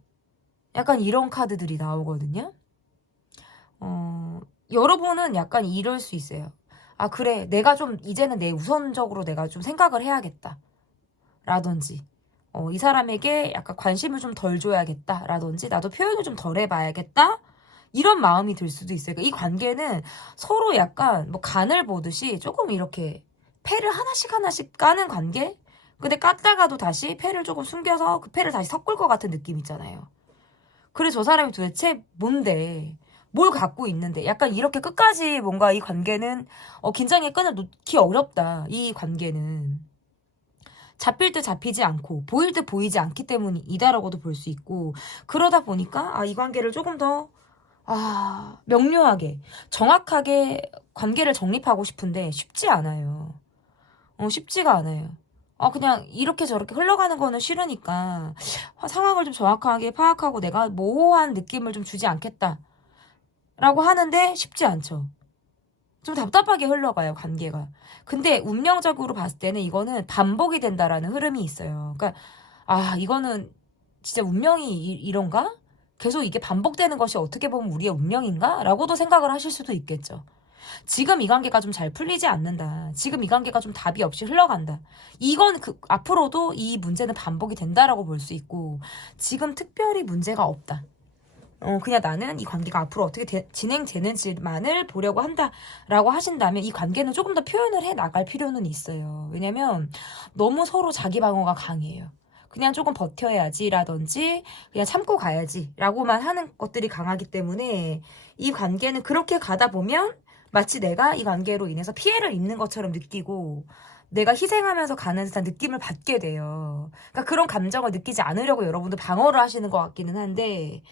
약간 이런 카드들이 나오거든요. 여러분은 약간 이럴 수 있어요. 아, 그래. 내가 좀, 이제는 내 우선적으로 내가 좀 생각을 해야겠다. 라든지, 이 사람에게 약간 관심을 좀 덜 줘야겠다. 라든지, 나도 표현을 좀 덜 해봐야겠다. 이런 마음이 들 수도 있어요. 그러니까 이 관계는 서로 약간 뭐 간을 보듯이 조금 이렇게 패를 하나씩 하나씩 까는 관계? 근데 깠다가도 다시 패를 조금 숨겨서 그 패를 다시 섞을 것 같은 느낌 있잖아요. 그래, 저 사람이 도대체 뭔데? 뭘 갖고 있는데? 약간 이렇게 끝까지 뭔가 이 관계는, 긴장의 끈을 놓기 어렵다. 이 관계는. 잡힐 듯 잡히지 않고, 보일 듯 보이지 않기 때문이다라고도 볼 수 있고, 그러다 보니까, 이 관계를 조금 더, 명료하게, 정확하게 관계를 정립하고 싶은데, 쉽지 않아요. 쉽지가 않아요. 그냥 이렇게 저렇게 흘러가는 거는 싫으니까 상황을 좀 정확하게 파악하고 내가 모호한 느낌을 좀 주지 않겠다. 라고 하는데 쉽지 않죠. 좀 답답하게 흘러가요, 관계가. 근데 운명적으로 봤을 때는 이거는 반복이 된다라는 흐름이 있어요. 그러니까, 이거는 진짜 운명이 이런가? 계속 이게 반복되는 것이 어떻게 보면 우리의 운명인가? 라고도 생각을 하실 수도 있겠죠. 지금 이 관계가 좀 잘 풀리지 않는다. 지금 이 관계가 좀 답이 없이 흘러간다. 이건 앞으로도 이 문제는 반복이 된다라고 볼 수 있고, 지금 특별히 문제가 없다. 그냥 나는 이 관계가 앞으로 어떻게 진행되는지만을 보려고 한다라고 하신다면 이 관계는 조금 더 표현을 해 나갈 필요는 있어요. 왜냐면 너무 서로 자기 방어가 강해요. 그냥 조금 버텨야지라든지 그냥 참고 가야지라고만 하는 것들이 강하기 때문에 이 관계는 그렇게 가다 보면 마치 내가 이 관계로 인해서 피해를 입는 것처럼 느끼고 내가 희생하면서 가는 듯한 느낌을 받게 돼요. 그러니까 그런 감정을 느끼지 않으려고 여러분들 방어를 하시는 것 같기는 한데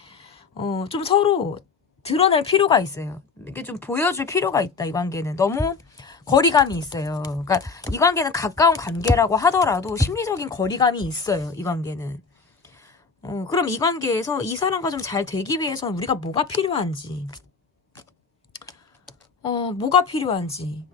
좀 서로 드러낼 필요가 있어요. 이렇게 좀 보여줄 필요가 있다, 이 관계는. 너무 거리감이 있어요. 그러니까 이 관계는 가까운 관계라고 하더라도 심리적인 거리감이 있어요, 이 관계는. 그럼 이 관계에서 이 사람과 좀 잘 되기 위해서는 우리가 뭐가 필요한지. 뭐가 필요한지.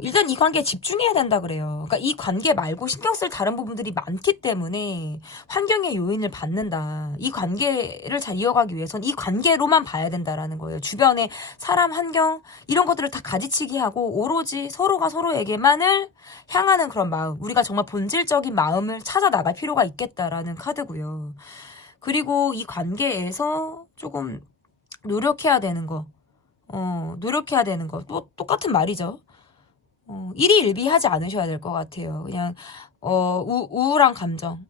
일단 이 관계에 집중해야 된다 그래요. 그러니까 이 관계 말고 신경 쓸 다른 부분들이 많기 때문에 환경의 요인을 받는다. 이 관계를 잘 이어가기 위해선 이 관계로만 봐야 된다라는 거예요. 주변에 사람, 환경 이런 것들을 다 가지치기 하고 오로지 서로가 서로에게만을 향하는 그런 마음. 우리가 정말 본질적인 마음을 찾아 나갈 필요가 있겠다라는 카드고요. 그리고 이 관계에서 조금 노력해야 되는 거. 노력해야 되는 거. 또 똑같은 말이죠. 일희일비하지 않으셔야 될 것 같아요. 그냥 우울한 감정,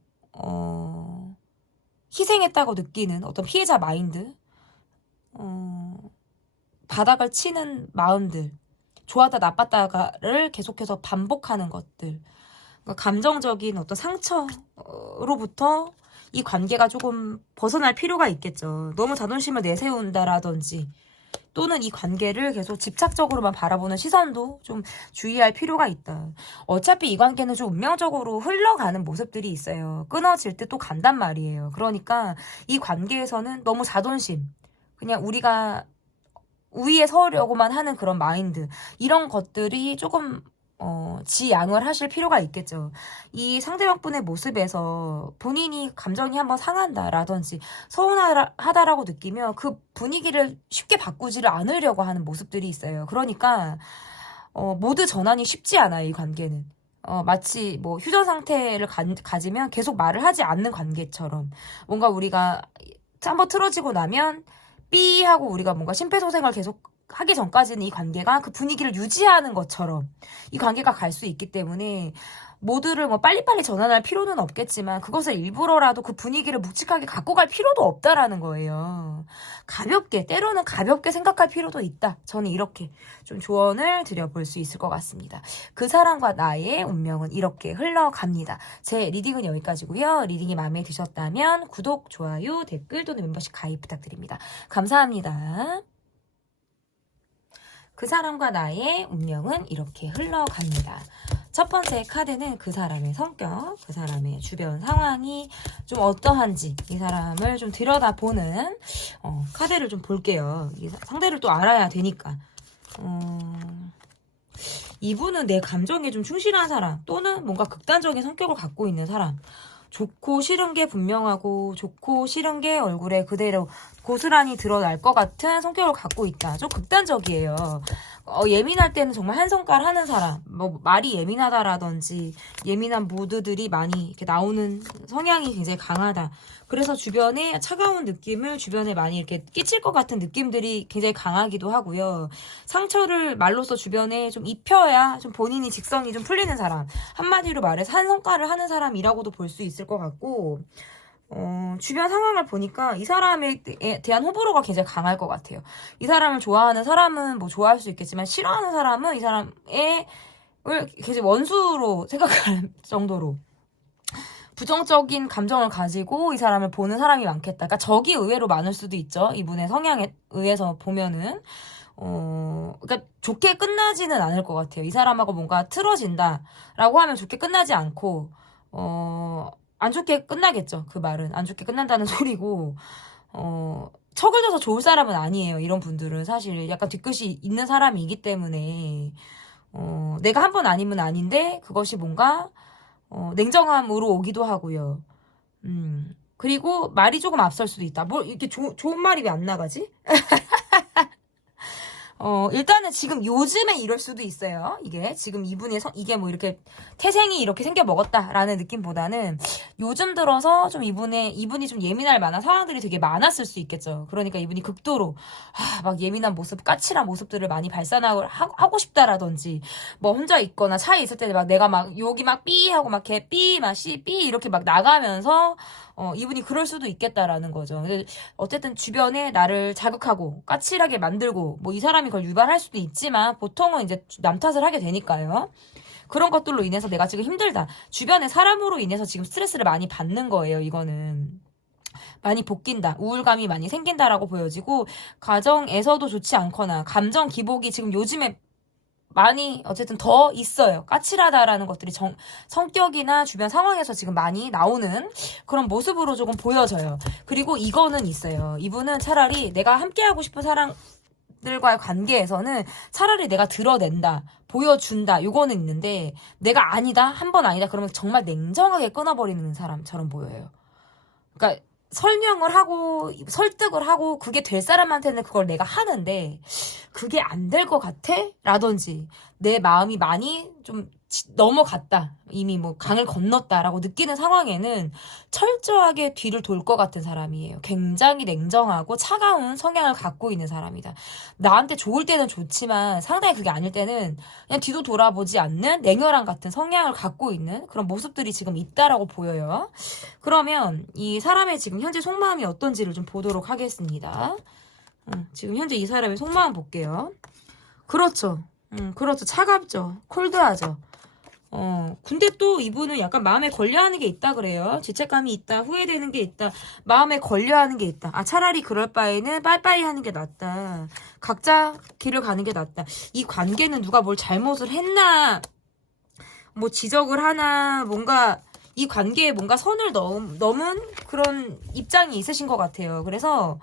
희생했다고 느끼는 어떤 피해자 마인드, 바닥을 치는 마음들, 좋았다 나빴다를 계속해서 반복하는 것들, 그러니까 감정적인 어떤 상처로부터 이 관계가 조금 벗어날 필요가 있겠죠. 너무 자존심을 내세운다라든지 또는 이 관계를 계속 집착적으로만 바라보는 시선도 좀 주의할 필요가 있다. 어차피 이 관계는 좀 운명적으로 흘러가는 모습들이 있어요. 끊어질 때 또 간단 말이에요. 그러니까 이 관계에서는 너무 자존심, 그냥 우리가 우위에 서려고만 하는 그런 마인드, 이런 것들이 조금 지양을 하실 필요가 있겠죠. 이 상대방분의 모습에서 본인이 감정이 한번 상한다라든지 서운하다라고 느끼면 그 분위기를 쉽게 바꾸지를 않으려고 하는 모습들이 있어요. 그러니까 모두 전환이 쉽지 않아요, 이 관계는. 마치 뭐 휴전 상태를 가지면 계속 말을 하지 않는 관계처럼 뭔가 우리가 한번 틀어지고 나면 삐 하고 우리가 뭔가 심폐소생을 계속 하기 전까지는 이 관계가 그 분위기를 유지하는 것처럼 이 관계가 갈 수 있기 때문에 모두를 뭐 빨리빨리 전환할 필요는 없겠지만 그것을 일부러라도 그 분위기를 묵직하게 갖고 갈 필요도 없다라는 거예요. 가볍게, 때로는 가볍게 생각할 필요도 있다. 저는 이렇게 좀 조언을 드려볼 수 있을 것 같습니다. 그 사람과 나의 운명은 이렇게 흘러갑니다. 제 리딩은 여기까지고요. 리딩이 마음에 드셨다면 구독, 좋아요, 댓글 또는 멤버십 가입 부탁드립니다. 감사합니다. 그 사람과 나의 운명은 이렇게 흘러갑니다. 첫 번째 카드는 그 사람의 성격, 그 사람의 주변 상황이 좀 어떠한지 이 사람을 좀 들여다보는 카드를 좀 볼게요. 상대를 또 알아야 되니까. 이분은 내 감정에 좀 충실한 사람 또는 뭔가 극단적인 성격을 갖고 있는 사람, 좋고 싫은 게 분명하고 좋고 싫은 게 얼굴에 그대로 고스란히 드러날 것 같은 성격을 갖고 있다. 좀 극단적이에요. 예민할 때는 정말 한 손가락 하는 사람, 뭐 말이 예민하다라든지 예민한 모드들이 많이 이렇게 나오는 성향이 굉장히 강하다. 그래서 주변에 차가운 느낌을 주변에 많이 이렇게 끼칠 것 같은 느낌들이 굉장히 강하기도 하고요. 상처를 말로써 주변에 좀 입혀야 좀 본인이 직성이 좀 풀리는 사람. 한마디로 말해서 한 손가락을 하는 사람이라고도 볼 수 있을 것 같고, 주변 상황을 보니까 이 사람에 대한 호불호가 굉장히 강할 것 같아요. 이 사람을 좋아하는 사람은 뭐 좋아할 수 있겠지만 싫어하는 사람은 이 사람을 굉장히 원수로 생각할 정도로 부정적인 감정을 가지고 이 사람을 보는 사람이 많겠다. 그러니까 적이 의외로 많을 수도 있죠. 이분의 성향에 의해서 보면은. 그러니까 좋게 끝나지는 않을 것 같아요. 이 사람하고 뭔가 틀어진다라고 하면 좋게 끝나지 않고, 안 좋게 끝나겠죠. 그 말은. 안 좋게 끝난다는 소리고, 척을 져서 좋을 사람은 아니에요. 이런 분들은 사실 약간 뒤끝이 있는 사람이기 때문에, 내가 한 번 아니면 아닌데, 그것이 뭔가, 냉정함으로 오기도 하고요. 그리고 말이 조금 앞설 수도 있다. 뭐, 이렇게 좋은 말이 왜 안 나가지? 일단은 지금 요즘에 이럴 수도 있어요. 이게 지금 이게 뭐 이렇게 태생이 이렇게 생겨 먹었다라는 느낌보다는 요즘 들어서 좀 이분이 좀 예민할 만한 상황들이 되게 많았을 수 있겠죠. 그러니까 이분이 극도로 막 예민한 모습, 까칠한 모습들을 많이 하고 싶다라든지 뭐 혼자 있거나 차에 있을 때 막 내가 막 욕이 막 삐 하고 막 개 삐, 막 씨 삐 이렇게 막 나가면서 이분이 그럴 수도 있겠다라는 거죠. 어쨌든 주변에 나를 자극하고 까칠하게 만들고 뭐 이 사람이 그걸 유발할 수도 있지만 보통은 이제 남 탓을 하게 되니까요. 그런 것들로 인해서 내가 지금 힘들다. 주변의 사람으로 인해서 지금 스트레스를 많이 받는 거예요. 이거는. 많이 볶인다. 우울감이 많이 생긴다라고 보여지고 가정에서도 좋지 않거나 감정 기복이 지금 요즘에 많이 어쨌든 더 있어요. 까칠하다라는 것들이 성격이나 주변 상황에서 지금 많이 나오는 그런 모습으로 조금 보여져요. 그리고 이거는 있어요. 이분은 차라리 내가 함께하고 싶은 사람들과의 관계에서는 차라리 내가 드러낸다, 보여준다, 요거는 있는데 내가 아니다, 한 번 아니다 그러면 정말 냉정하게 끊어버리는 사람처럼 보여요. 그러니까 설명을 하고 설득을 하고 그게 될 사람한테는 그걸 내가 하는데 그게 안 될 것 같아? 라든지 내 마음이 많이 좀 넘어갔다. 이미 뭐 강을 건넜다라고 느끼는 상황에는 철저하게 뒤를 돌 것 같은 사람이에요. 굉장히 냉정하고 차가운 성향을 갖고 있는 사람이다. 나한테 좋을 때는 좋지만 상당히 그게 아닐 때는 그냥 뒤도 돌아보지 않는 냉혈한 같은 성향을 갖고 있는 그런 모습들이 지금 있다라고 보여요. 그러면 이 사람의 지금 현재 속마음이 어떤지를 좀 보도록 하겠습니다. 지금 현재 이 사람의 속마음 볼게요. 그렇죠. 그렇죠. 차갑죠. 콜드하죠. 근데 또 이분은 약간 마음에 걸려하는 게 있다 그래요. 죄책감이 있다. 후회되는 게 있다. 마음에 걸려하는 게 있다. 차라리 그럴 바에는 빠이빠이 하는 게 낫다. 각자 길을 가는 게 낫다. 이 관계는 누가 뭘 잘못을 했나, 뭐 지적을 하나, 뭔가 이 관계에 뭔가 선을 넘은 그런 입장이 있으신 것 같아요. 그래서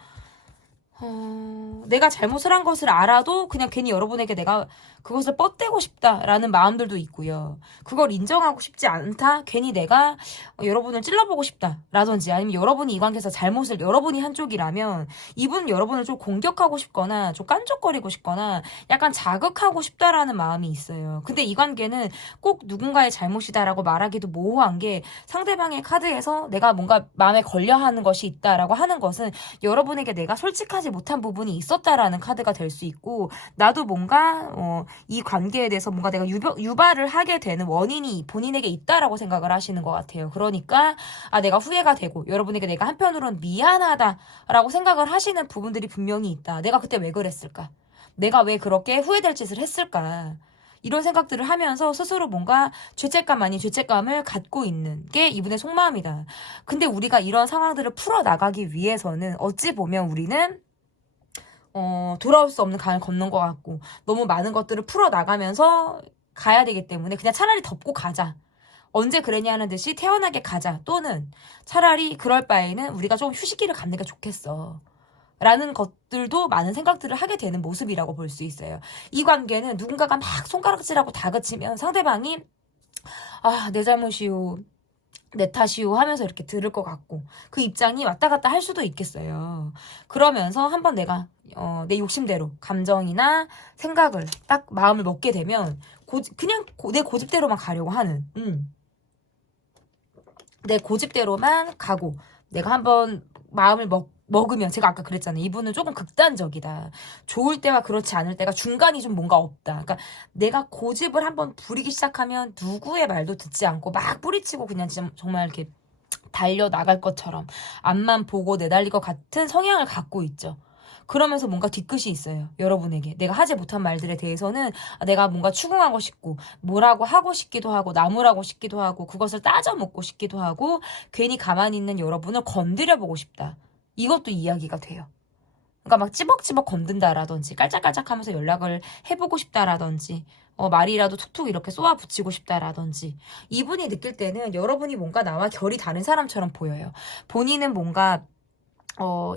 내가 잘못을 한 것을 알아도 그냥 괜히 여러분에게 내가 그것을 뻗대고 싶다라는 마음들도 있고요. 그걸 인정하고 싶지 않다. 괜히 내가 여러분을 찔러보고 싶다라든지 아니면 여러분이 이 관계에서 잘못을 여러분이 한 쪽이라면 이분은 여러분을 좀 공격하고 싶거나 좀 깐족거리고 싶거나 약간 자극하고 싶다라는 마음이 있어요. 근데 이 관계는 꼭 누군가의 잘못이다라고 말하기도 모호한 게 상대방의 카드에서 내가 뭔가 마음에 걸려하는 것이 있다라고 하는 것은 여러분에게 내가 솔직하지 못한 부분이 있었다라는 카드가 될 수 있고 나도 뭔가 이 관계에 대해서 뭔가 내가 유발을 하게 되는 원인이 본인에게 있다라고 생각을 하시는 것 같아요. 그러니까 내가 후회가 되고 여러분에게 내가 한편으로는 미안하다라고 생각을 하시는 부분들이 분명히 있다. 내가 그때 왜 그랬을까? 내가 왜 그렇게 후회될 짓을 했을까? 이런 생각들을 하면서 스스로 뭔가 죄책감 아닌 죄책감을 갖고 있는 게 이분의 속마음이다. 근데 우리가 이런 상황들을 풀어나가기 위해서는 어찌 보면 우리는 돌아올 수 없는 강을 건넌 것 같고 너무 많은 것들을 풀어나가면서 가야 되기 때문에 그냥 차라리 덮고 가자. 언제 그랬냐는 듯이 태연하게 가자. 또는 차라리 그럴 바에는 우리가 좀 휴식기를 갖는 게 좋겠어. 라는 것들도 많은 생각들을 하게 되는 모습이라고 볼 수 있어요. 이 관계는 누군가가 막 손가락질하고 다그치면 상대방이 내 잘못이요. 내 탓이요 하면서 이렇게 들을 것 같고 그 입장이 왔다 갔다 할 수도 있겠어요. 그러면서 한번 내가 내 욕심대로 감정이나 생각을 딱 마음을 먹게 되면 그냥 내 고집대로만 가려고 하는 내 고집대로만 가고 내가 한번 마음을 먹으면 제가 아까 그랬잖아요. 이분은 조금 극단적이다. 좋을 때와 그렇지 않을 때가 중간이 좀 뭔가 없다. 그러니까 내가 고집을 한번 부리기 시작하면 누구의 말도 듣지 않고 막 뿌리치고 그냥 진짜 정말 이렇게 달려나갈 것처럼 앞만 보고 내달릴 것 같은 성향을 갖고 있죠. 그러면서 뭔가 뒤끝이 있어요. 여러분에게. 내가 하지 못한 말들에 대해서는 내가 뭔가 추궁하고 싶고 뭐라고 하고 싶기도 하고 나무라고 싶기도 하고 그것을 따져 묻고 싶기도 하고 괜히 가만히 있는 여러분을 건드려보고 싶다. 이것도 이야기가 돼요. 그러니까 막 찌벅찌벅 건든다라든지 깔짝깔짝하면서 연락을 해보고 싶다라든지 말이라도 툭툭 이렇게 쏘아붙이고 싶다라든지 이분이 느낄 때는 여러분이 뭔가 나와 결이 다른 사람처럼 보여요. 본인은 뭔가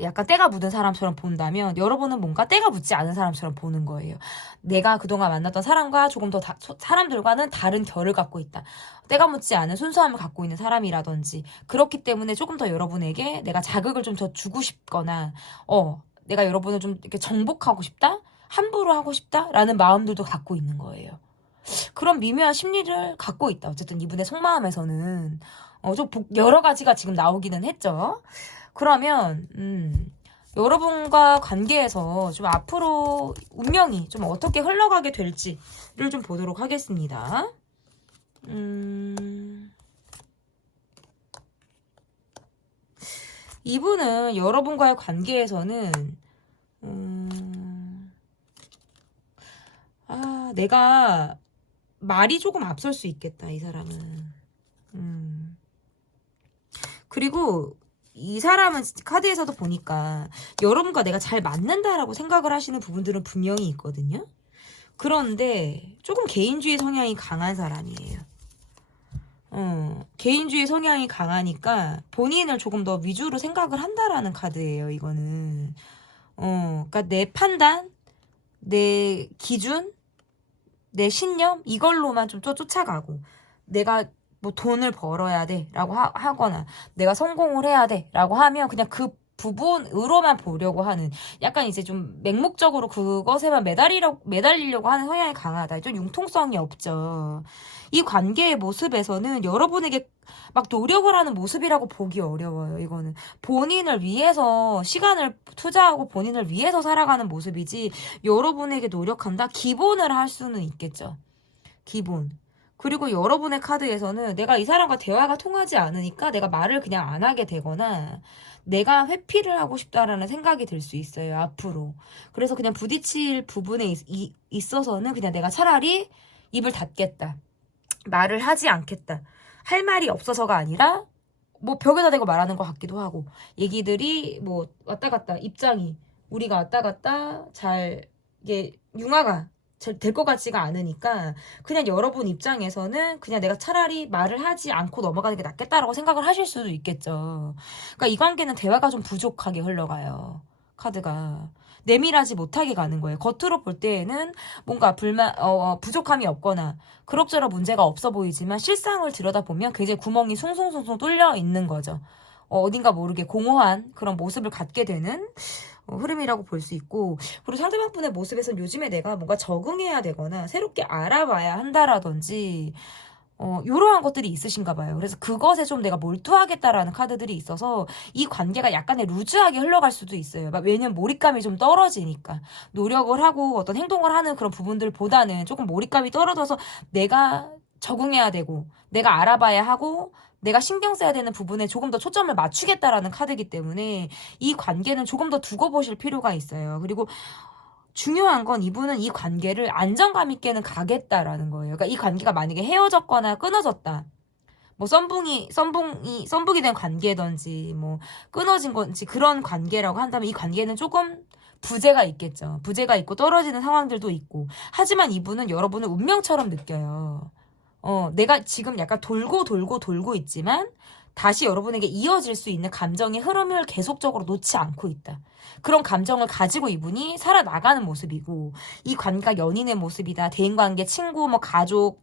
약간 때가 묻은 사람처럼 본다면 여러분은 뭔가 때가 묻지 않은 사람처럼 보는 거예요. 내가 그동안 만났던 사람과 조금 더 사람들과는 다른 결을 갖고 있다. 때가 묻지 않은 순수함을 갖고 있는 사람이라든지 그렇기 때문에 조금 더 여러분에게 내가 자극을 좀 더 주고 싶거나 내가 여러분을 좀 이렇게 정복하고 싶다? 함부로 하고 싶다라는 마음들도 갖고 있는 거예요. 그런 미묘한 심리를 갖고 있다. 어쨌든 이분의 속마음에서는 좀 여러 가지가 지금 나오기는 했죠. 그러면 여러분과 관계에서 좀 앞으로 운명이 좀 어떻게 흘러가게 될지를 좀 보도록 하겠습니다. 이분은 여러분과의 관계에서는 내가 말이 조금 앞설 수 있겠다, 이 사람은. 그리고 이 사람은 카드에서도 보니까 여러분과 내가 잘 맞는다라고 생각을 하시는 부분들은 분명히 있거든요. 그런데 조금 개인주의 성향이 강한 사람이에요. 개인주의 성향이 강하니까 본인을 조금 더 위주로 생각을 한다라는 카드예요, 이거는. 그러니까 내 판단, 내 기준, 내 신념 이걸로만 좀 쫓아가고 내가 뭐 돈을 벌어야 돼 라고 하거나 내가 성공을 해야 돼 라고 하면 그냥 그 부분으로만 보려고 하는 약간 이제 좀 맹목적으로 그것에만 매달리려고 하는 성향이 강하다. 좀 융통성이 없죠. 이 관계의 모습에서는 여러분에게 막 노력을 하는 모습이라고 보기 어려워요. 이거는 본인을 위해서 시간을 투자하고 본인을 위해서 살아가는 모습이지 여러분에게 노력한다? 기본을 할 수는 있겠죠. 기본. 그리고 여러분의 카드에서는 내가 이 사람과 대화가 통하지 않으니까 내가 말을 그냥 안 하게 되거나 내가 회피를 하고 싶다라는 생각이 들 수 있어요. 앞으로. 그래서 그냥 부딪힐 부분에 있어서는 그냥 내가 차라리 입을 닫겠다. 말을 하지 않겠다. 할 말이 없어서가 아니라 뭐 벽에다 대고 말하는 것 같기도 하고 얘기들이 뭐 왔다 갔다 입장이 우리가 왔다 갔다 잘 이게 융화가 될 것 같지가 않으니까 그냥 여러분 입장에서는 그냥 내가 차라리 말을 하지 않고 넘어가는 게 낫겠다라고 생각을 하실 수도 있겠죠. 그러니까 이 관계는 대화가 좀 부족하게 흘러가요. 카드가. 내밀하지 못하게 가는 거예요. 겉으로 볼 때에는 뭔가 부족함이 없거나 그럭저럭 문제가 없어 보이지만 실상을 들여다보면 굉장히 구멍이 숭숭숭숭 뚫려 있는 거죠. 어딘가 모르게 공허한 그런 모습을 갖게 되는 흐름이라고 볼 수 있고 그리고 상대방분의 모습에선 요즘에 내가 뭔가 적응해야 되거나 새롭게 알아봐야 한다라든지 이러한 것들이 있으신가 봐요. 그래서 그것에 좀 내가 몰두하겠다라는 카드들이 있어서 이 관계가 약간의 루즈하게 흘러갈 수도 있어요. 왜냐면 몰입감이 좀 떨어지니까 노력을 하고 어떤 행동을 하는 그런 부분들보다는 조금 몰입감이 떨어져서 내가 적응해야 되고 내가 알아봐야 하고 내가 신경 써야 되는 부분에 조금 더 초점을 맞추겠다라는 카드이기 때문에 이 관계는 조금 더 두고 보실 필요가 있어요. 그리고 중요한 건 이분은 이 관계를 안정감 있게는 가겠다라는 거예요. 그러니까 이 관계가 만약에 헤어졌거나 끊어졌다. 뭐 썸붕이 된 관계든지 뭐 끊어진 건지 그런 관계라고 한다면 이 관계는 조금 부재가 있겠죠. 부재가 있고 떨어지는 상황들도 있고. 하지만 이분은 여러분을 운명처럼 느껴요. 내가 지금 약간 돌고 있지만 다시 여러분에게 이어질 수 있는 감정의 흐름을 계속적으로 놓지 않고 있다. 그런 감정을 가지고 이분이 살아나가는 모습이고 이 관계가 연인의 모습이다. 대인관계, 친구, 뭐 가족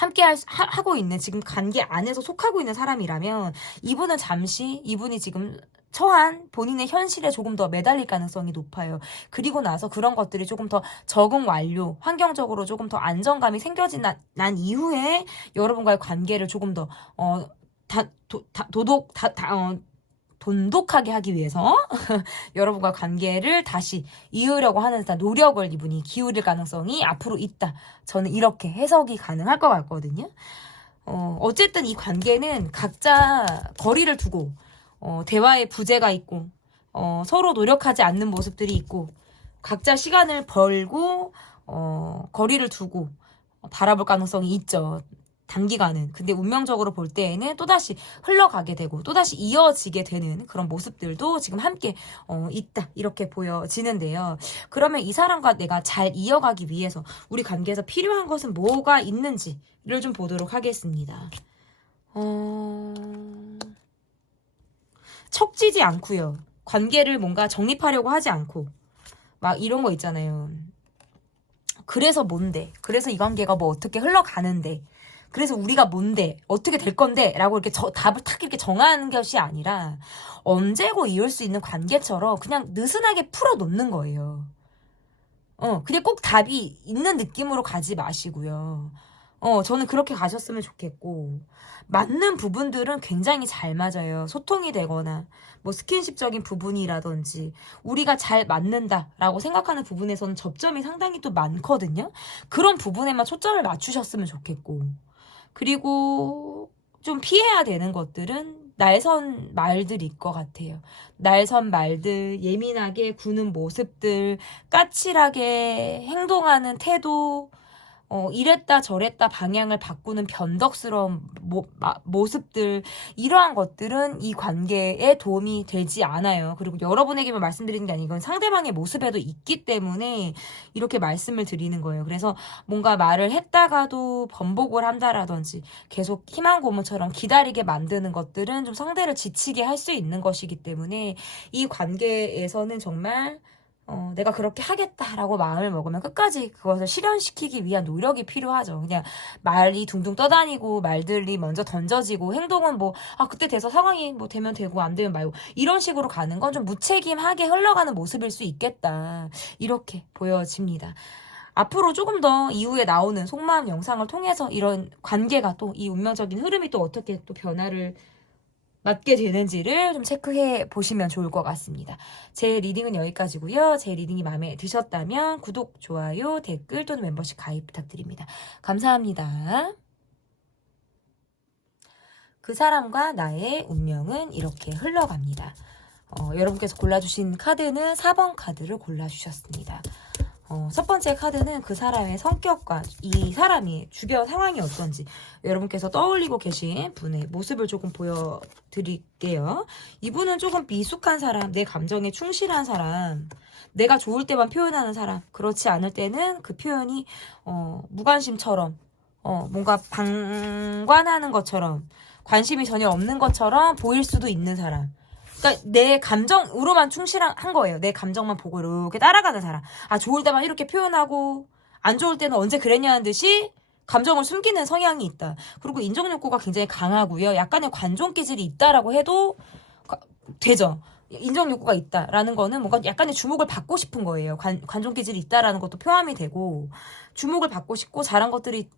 함께 하고 있는 지금 관계 안에서 속하고 있는 사람이라면 이분은 잠시 이분이 지금 처한 본인의 현실에 조금 더 매달릴 가능성이 높아요. 그리고 나서 그런 것들이 조금 더 적응 완료, 환경적으로 조금 더 안정감이 생겨진 난 이후에 여러분과의 관계를 조금 더 돈독하게 하기 위해서 여러분과 관계를 다시 이으려고 하는 듯한 노력을 이분이 기울일 가능성이 앞으로 있다. 저는 이렇게 해석이 가능할 것 같거든요. 어쨌든 이 관계는 각자 거리를 두고 대화에 부재가 있고 서로 노력하지 않는 모습들이 있고 각자 시간을 벌고 거리를 두고 바라볼 가능성이 있죠. 단기간은. 근데 운명적으로 볼 때에는 또다시 흘러가게 되고 또다시 이어지게 되는 그런 모습들도 지금 함께 있다. 이렇게 보여지는데요. 그러면 이 사람과 내가 잘 이어가기 위해서 우리 관계에서 필요한 것은 뭐가 있는지를 좀 보도록 하겠습니다. 척지지 않고요. 관계를 뭔가 정립하려고 하지 않고 막 이런 거 있잖아요. 그래서 뭔데? 그래서 이 관계가 뭐 어떻게 흘러가는데? 그래서 우리가 뭔데? 어떻게 될 건데? 라고 이렇게 답을 탁 이렇게 정하는 것이 아니라 언제고 이을 수 있는 관계처럼 그냥 느슨하게 풀어놓는 거예요. 그냥 꼭 답이 있는 느낌으로 가지 마시고요. 저는 그렇게 가셨으면 좋겠고, 맞는 부분들은 굉장히 잘 맞아요. 소통이 되거나, 뭐 스킨십적인 부분이라든지, 우리가 잘 맞는다라고 생각하는 부분에서는 접점이 상당히 또 많거든요. 그런 부분에만 초점을 맞추셨으면 좋겠고, 그리고 좀 피해야 되는 것들은 날선 말들일 것 같아요. 날선 말들, 예민하게 구는 모습들, 까칠하게 행동하는 태도, 이랬다 저랬다 방향을 바꾸는 변덕스러운 모습들, 이러한 것들은 이 관계에 도움이 되지 않아요. 그리고 여러분에게만 말씀드리는 게 아니고 이건 상대방의 모습에도 있기 때문에 이렇게 말씀을 드리는 거예요. 그래서 뭔가 말을 했다가도 번복을 한다라든지 계속 희망 고문처럼 기다리게 만드는 것들은 좀 상대를 지치게 할 수 있는 것이기 때문에 이 관계에서는 정말 내가 그렇게 하겠다라고 마음을 먹으면 끝까지 그것을 실현시키기 위한 노력이 필요하죠. 그냥 말이 둥둥 떠다니고 말들이 먼저 던져지고 행동은 뭐 그때 돼서 상황이 뭐 되면 되고 안 되면 말고 이런 식으로 가는 건 좀 무책임하게 흘러가는 모습일 수 있겠다. 이렇게 보여집니다. 앞으로 조금 더 이후에 나오는 속마음 영상을 통해서 이런 관계가 또 이 운명적인 흐름이 또 어떻게 또 변화를 맞게 되는지를 좀 체크해 보시면 좋을 것 같습니다. 제 리딩은 여기까지고요. 제 리딩이 마음에 드셨다면 구독, 좋아요, 댓글 또는 멤버십 가입 부탁드립니다. 감사합니다. 그 사람과 나의 운명은 이렇게 흘러갑니다. 여러분께서 골라주신 카드는 4번 카드를 골라주셨습니다. 첫 번째 카드는 그 사람의 성격과 이 사람이 주변 상황이 어떤지 여러분께서 떠올리고 계신 분의 모습을 조금 보여드릴게요. 이분은 조금 미숙한 사람, 내 감정에 충실한 사람, 내가 좋을 때만 표현하는 사람, 그렇지 않을 때는 그 표현이 무관심처럼 뭔가 방관하는 것처럼 관심이 전혀 없는 것처럼 보일 수도 있는 사람. 그러니까 내 감정으로만 충실한 거예요. 내 감정만 보고 이렇게 따라가는 사람. 좋을 때만 이렇게 표현하고 안 좋을 때는 언제 그랬냐는 듯이 감정을 숨기는 성향이 있다. 그리고 인정 욕구가 굉장히 강하고요. 약간의 관종 기질이 있다라고 해도 되죠. 인정 욕구가 있다라는 거는 뭔가 약간의 주목을 받고 싶은 거예요. 관종 기질이 있다라는 것도 포함이 되고 주목을 받고 싶고 잘한 것들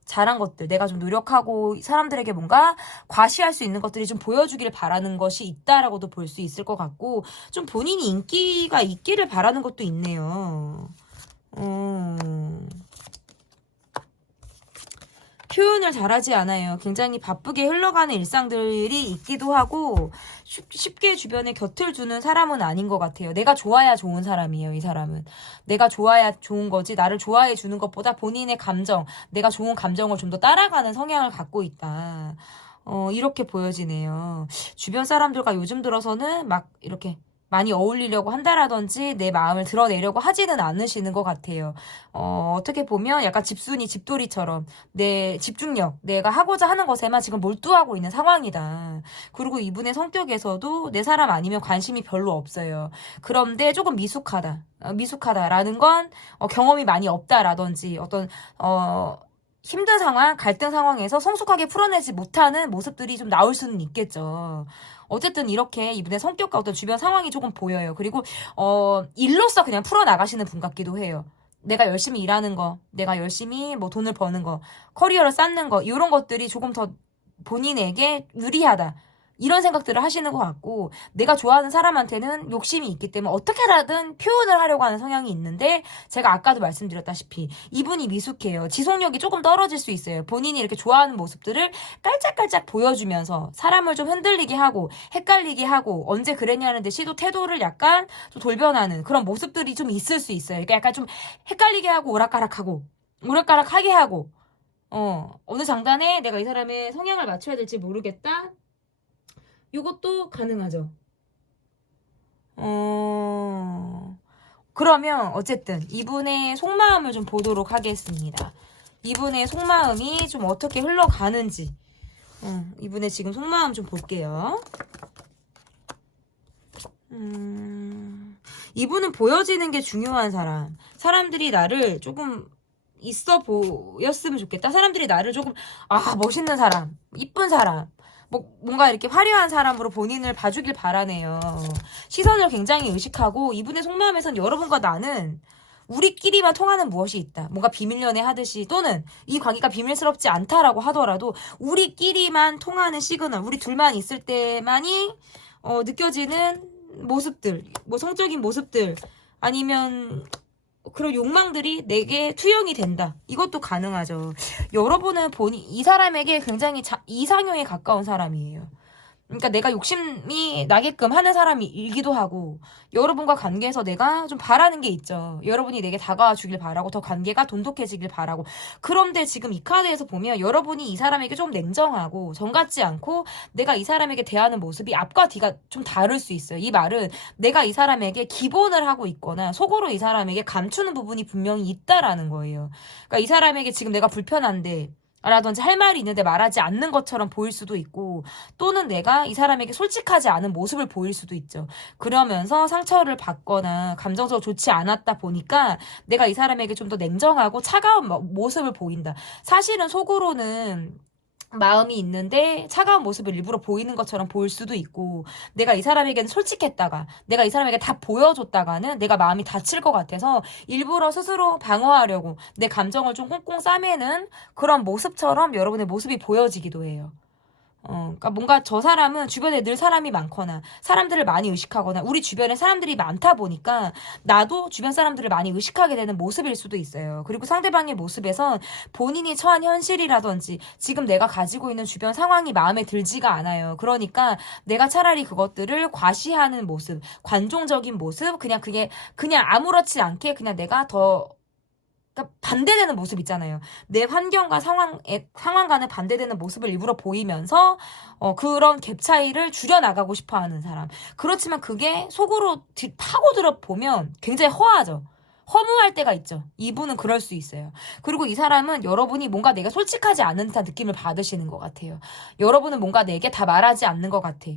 내가 좀 노력하고 사람들에게 뭔가 과시할 수 있는 것들이 좀 보여주길 바라는 것이 있다라고도 볼 수 있을 것 같고 좀 본인이 인기가 있기를 바라는 것도 있네요. 표현을 잘하지 않아요. 굉장히 바쁘게 흘러가는 일상들이 있기도 하고 쉽게 주변에 곁을 주는 사람은 아닌 것 같아요. 내가 좋아야 좋은 사람이에요. 이 사람은. 내가 좋아야 좋은 거지 나를 좋아해 주는 것보다 본인의 감정, 내가 좋은 감정을 좀 더 따라가는 성향을 갖고 있다. 이렇게 보여지네요. 주변 사람들과 요즘 들어서는 막 이렇게 많이 어울리려고 한다라든지 내 마음을 드러내려고 하지는 않으시는 것 같아요. 어떻게 보면 약간 집순이 집돌이처럼 내 집중력, 내가 하고자 하는 것에만 지금 몰두하고 있는 상황이다. 그리고 이분의 성격에서도 내 사람 아니면 관심이 별로 없어요. 그런데 조금 미숙하다라는 건 경험이 많이 없다라든지 어떤 힘든 상황, 갈등 상황에서 성숙하게 풀어내지 못하는 모습들이 좀 나올 수는 있겠죠. 어쨌든 이렇게 이분의 성격과 어떤 주변 상황이 조금 보여요. 그리고 일로서 그냥 풀어나가시는 분 같기도 해요. 내가 열심히 일하는 거, 내가 열심히 뭐 돈을 버는 거, 커리어를 쌓는 거, 이런 것들이 조금 더 본인에게 유리하다. 이런 생각들을 하시는 것 같고, 내가 좋아하는 사람한테는 욕심이 있기 때문에 어떻게라든 표현을 하려고 하는 성향이 있는데, 제가 아까도 말씀드렸다시피 이분이 미숙해요. 지속력이 조금 떨어질 수 있어요. 본인이 이렇게 좋아하는 모습들을 깔짝깔짝 보여주면서 사람을 좀 흔들리게 하고 헷갈리게 하고 언제 그랬냐는 듯이 또 태도를 약간 좀 돌변하는 그런 모습들이 좀 있을 수 있어요. 그러니까 약간 좀 헷갈리게 하고 오락가락하게 하고 어느 장단에 내가 이 사람의 성향을 맞춰야 될지 모르겠다. 이것도 가능하죠. 그러면 어쨌든 이분의 속마음을 좀 보도록 하겠습니다. 이분의 속마음이 좀 어떻게 흘러가는지 이분의 지금 속마음 좀 볼게요. 이분은 보여지는 게 중요한 사람. 사람들이 나를 조금 있어 보였으면 좋겠다. 사람들이 나를 조금 멋있는 사람, 이쁜 사람, 뭔가 이렇게 화려한 사람으로 본인을 봐주길 바라네요. 시선을 굉장히 의식하고 이분의 속마음에선 여러분과 나는 우리끼리만 통하는 무엇이 있다. 뭔가 비밀 연애 하듯이 또는 이 관계가 비밀스럽지 않다라고 하더라도 우리끼리만 통하는 시그널, 우리 둘만 있을 때만이 느껴지는 모습들, 뭐 성적인 모습들 아니면 그런 욕망들이 내게 투영이 된다. 이것도 가능하죠. 여러분은 이 사람에게 굉장히 이상형에 가까운 사람이에요. 그러니까 내가 욕심이 나게끔 하는 사람이기도 하고 여러분과 관계에서 내가 좀 바라는 게 있죠. 여러분이 내게 다가와 주길 바라고 더 관계가 돈독해지길 바라고. 그런데 지금 이 카드에서 보면 여러분이 이 사람에게 좀 냉정하고 정 같지 않고 내가 이 사람에게 대하는 모습이 앞과 뒤가 좀 다를 수 있어요. 이 말은 내가 이 사람에게 기본을 하고 있거나 속으로 이 사람에게 감추는 부분이 분명히 있다라는 거예요. 그러니까 이 사람에게 지금 내가 불편한데 라든지 할 말이 있는데 말하지 않는 것처럼 보일 수도 있고 또는 내가 이 사람에게 솔직하지 않은 모습을 보일 수도 있죠. 그러면서 상처를 받거나 감정적으로 좋지 않았다 보니까 내가 이 사람에게 좀 더 냉정하고 차가운 모습을 보인다. 사실은 속으로는 마음이 있는데 차가운 모습을 일부러 보이는 것처럼 보일 수도 있고 내가 이 사람에게는 솔직했다가 내가 이 사람에게 다 보여줬다가는 내가 마음이 다칠 것 같아서 일부러 스스로 방어하려고 내 감정을 좀 꽁꽁 싸매는 그런 모습처럼 여러분의 모습이 보여지기도 해요. 그러니까 뭔가 저 사람은 주변에 늘 사람이 많거나 사람들을 많이 의식하거나 우리 주변에 사람들이 많다 보니까 나도 주변 사람들을 많이 의식하게 되는 모습일 수도 있어요. 그리고 상대방의 모습에선 본인이 처한 현실이라든지 지금 내가 가지고 있는 주변 상황이 마음에 들지가 않아요. 그러니까 내가 차라리 그것들을 과시하는 모습, 관종적인 모습, 그냥 아무렇지 않게 그냥 내가 더 그러니까 반대되는 모습 있잖아요. 내 환경과 상황과는 반대되는 모습을 일부러 보이면서 그런 갭 차이를 줄여나가고 싶어하는 사람. 그렇지만 그게 속으로 파고들어 보면 굉장히 허하죠. 허무할 때가 있죠. 이분은 그럴 수 있어요. 그리고 이 사람은 여러분이 뭔가 내가 솔직하지 않은 듯한 느낌을 받으시는 것 같아요. 여러분은 뭔가 내게 다 말하지 않는 것 같아.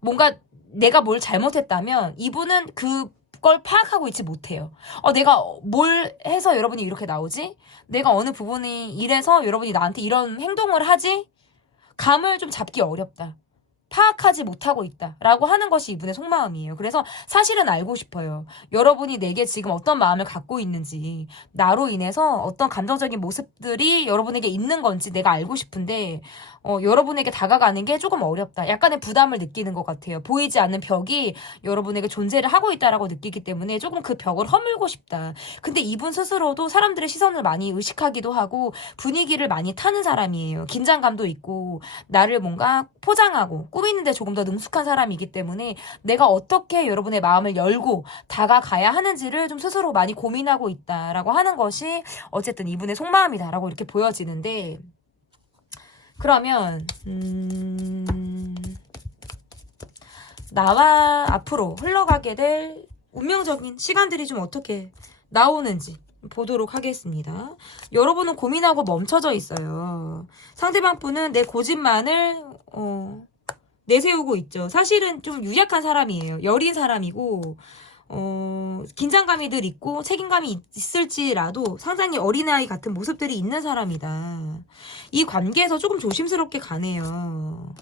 뭔가 내가 뭘 잘못했다면 이분은 그걸 파악하고 있지 못해요. 내가 뭘 해서 여러분이 이렇게 나오지? 내가 어느 부분이 이래서 여러분이 나한테 이런 행동을 하지? 감을 좀 잡기 어렵다. 파악하지 못하고 있다라고 하는 것이 이분의 속마음이에요. 그래서 사실은 알고 싶어요. 여러분이 내게 지금 어떤 마음을 갖고 있는지, 나로 인해서 어떤 감정적인 모습들이 여러분에게 있는 건지 내가 알고 싶은데 여러분에게 다가가는 게 조금 어렵다. 약간의 부담을 느끼는 것 같아요. 보이지 않는 벽이 여러분에게 존재를 하고 있다라고 느끼기 때문에 조금 그 벽을 허물고 싶다. 근데 이분 스스로도 사람들의 시선을 많이 의식하기도 하고 분위기를 많이 타는 사람이에요. 긴장감도 있고 나를 뭔가 포장하고 꾸미는데 조금 더 능숙한 사람이기 때문에 내가 어떻게 여러분의 마음을 열고 다가가야 하는지를 좀 스스로 많이 고민하고 있다라고 하는 것이 어쨌든 이분의 속마음이다라고 이렇게 보여지는데 그러면 나와 앞으로 흘러가게 될 운명적인 시간들이 좀 어떻게 나오는지 보도록 하겠습니다. 여러분은 고민하고 멈춰져 있어요. 상대방 분은 내 고집만을 내세우고 있죠. 사실은 좀 유약한 사람이에요. 여린 사람이고 긴장감이 늘 있고 책임감이 있을지라도 상당히 어린아이 같은 모습들이 있는 사람이다. 이 관계에서 조금 조심스럽게 가네요.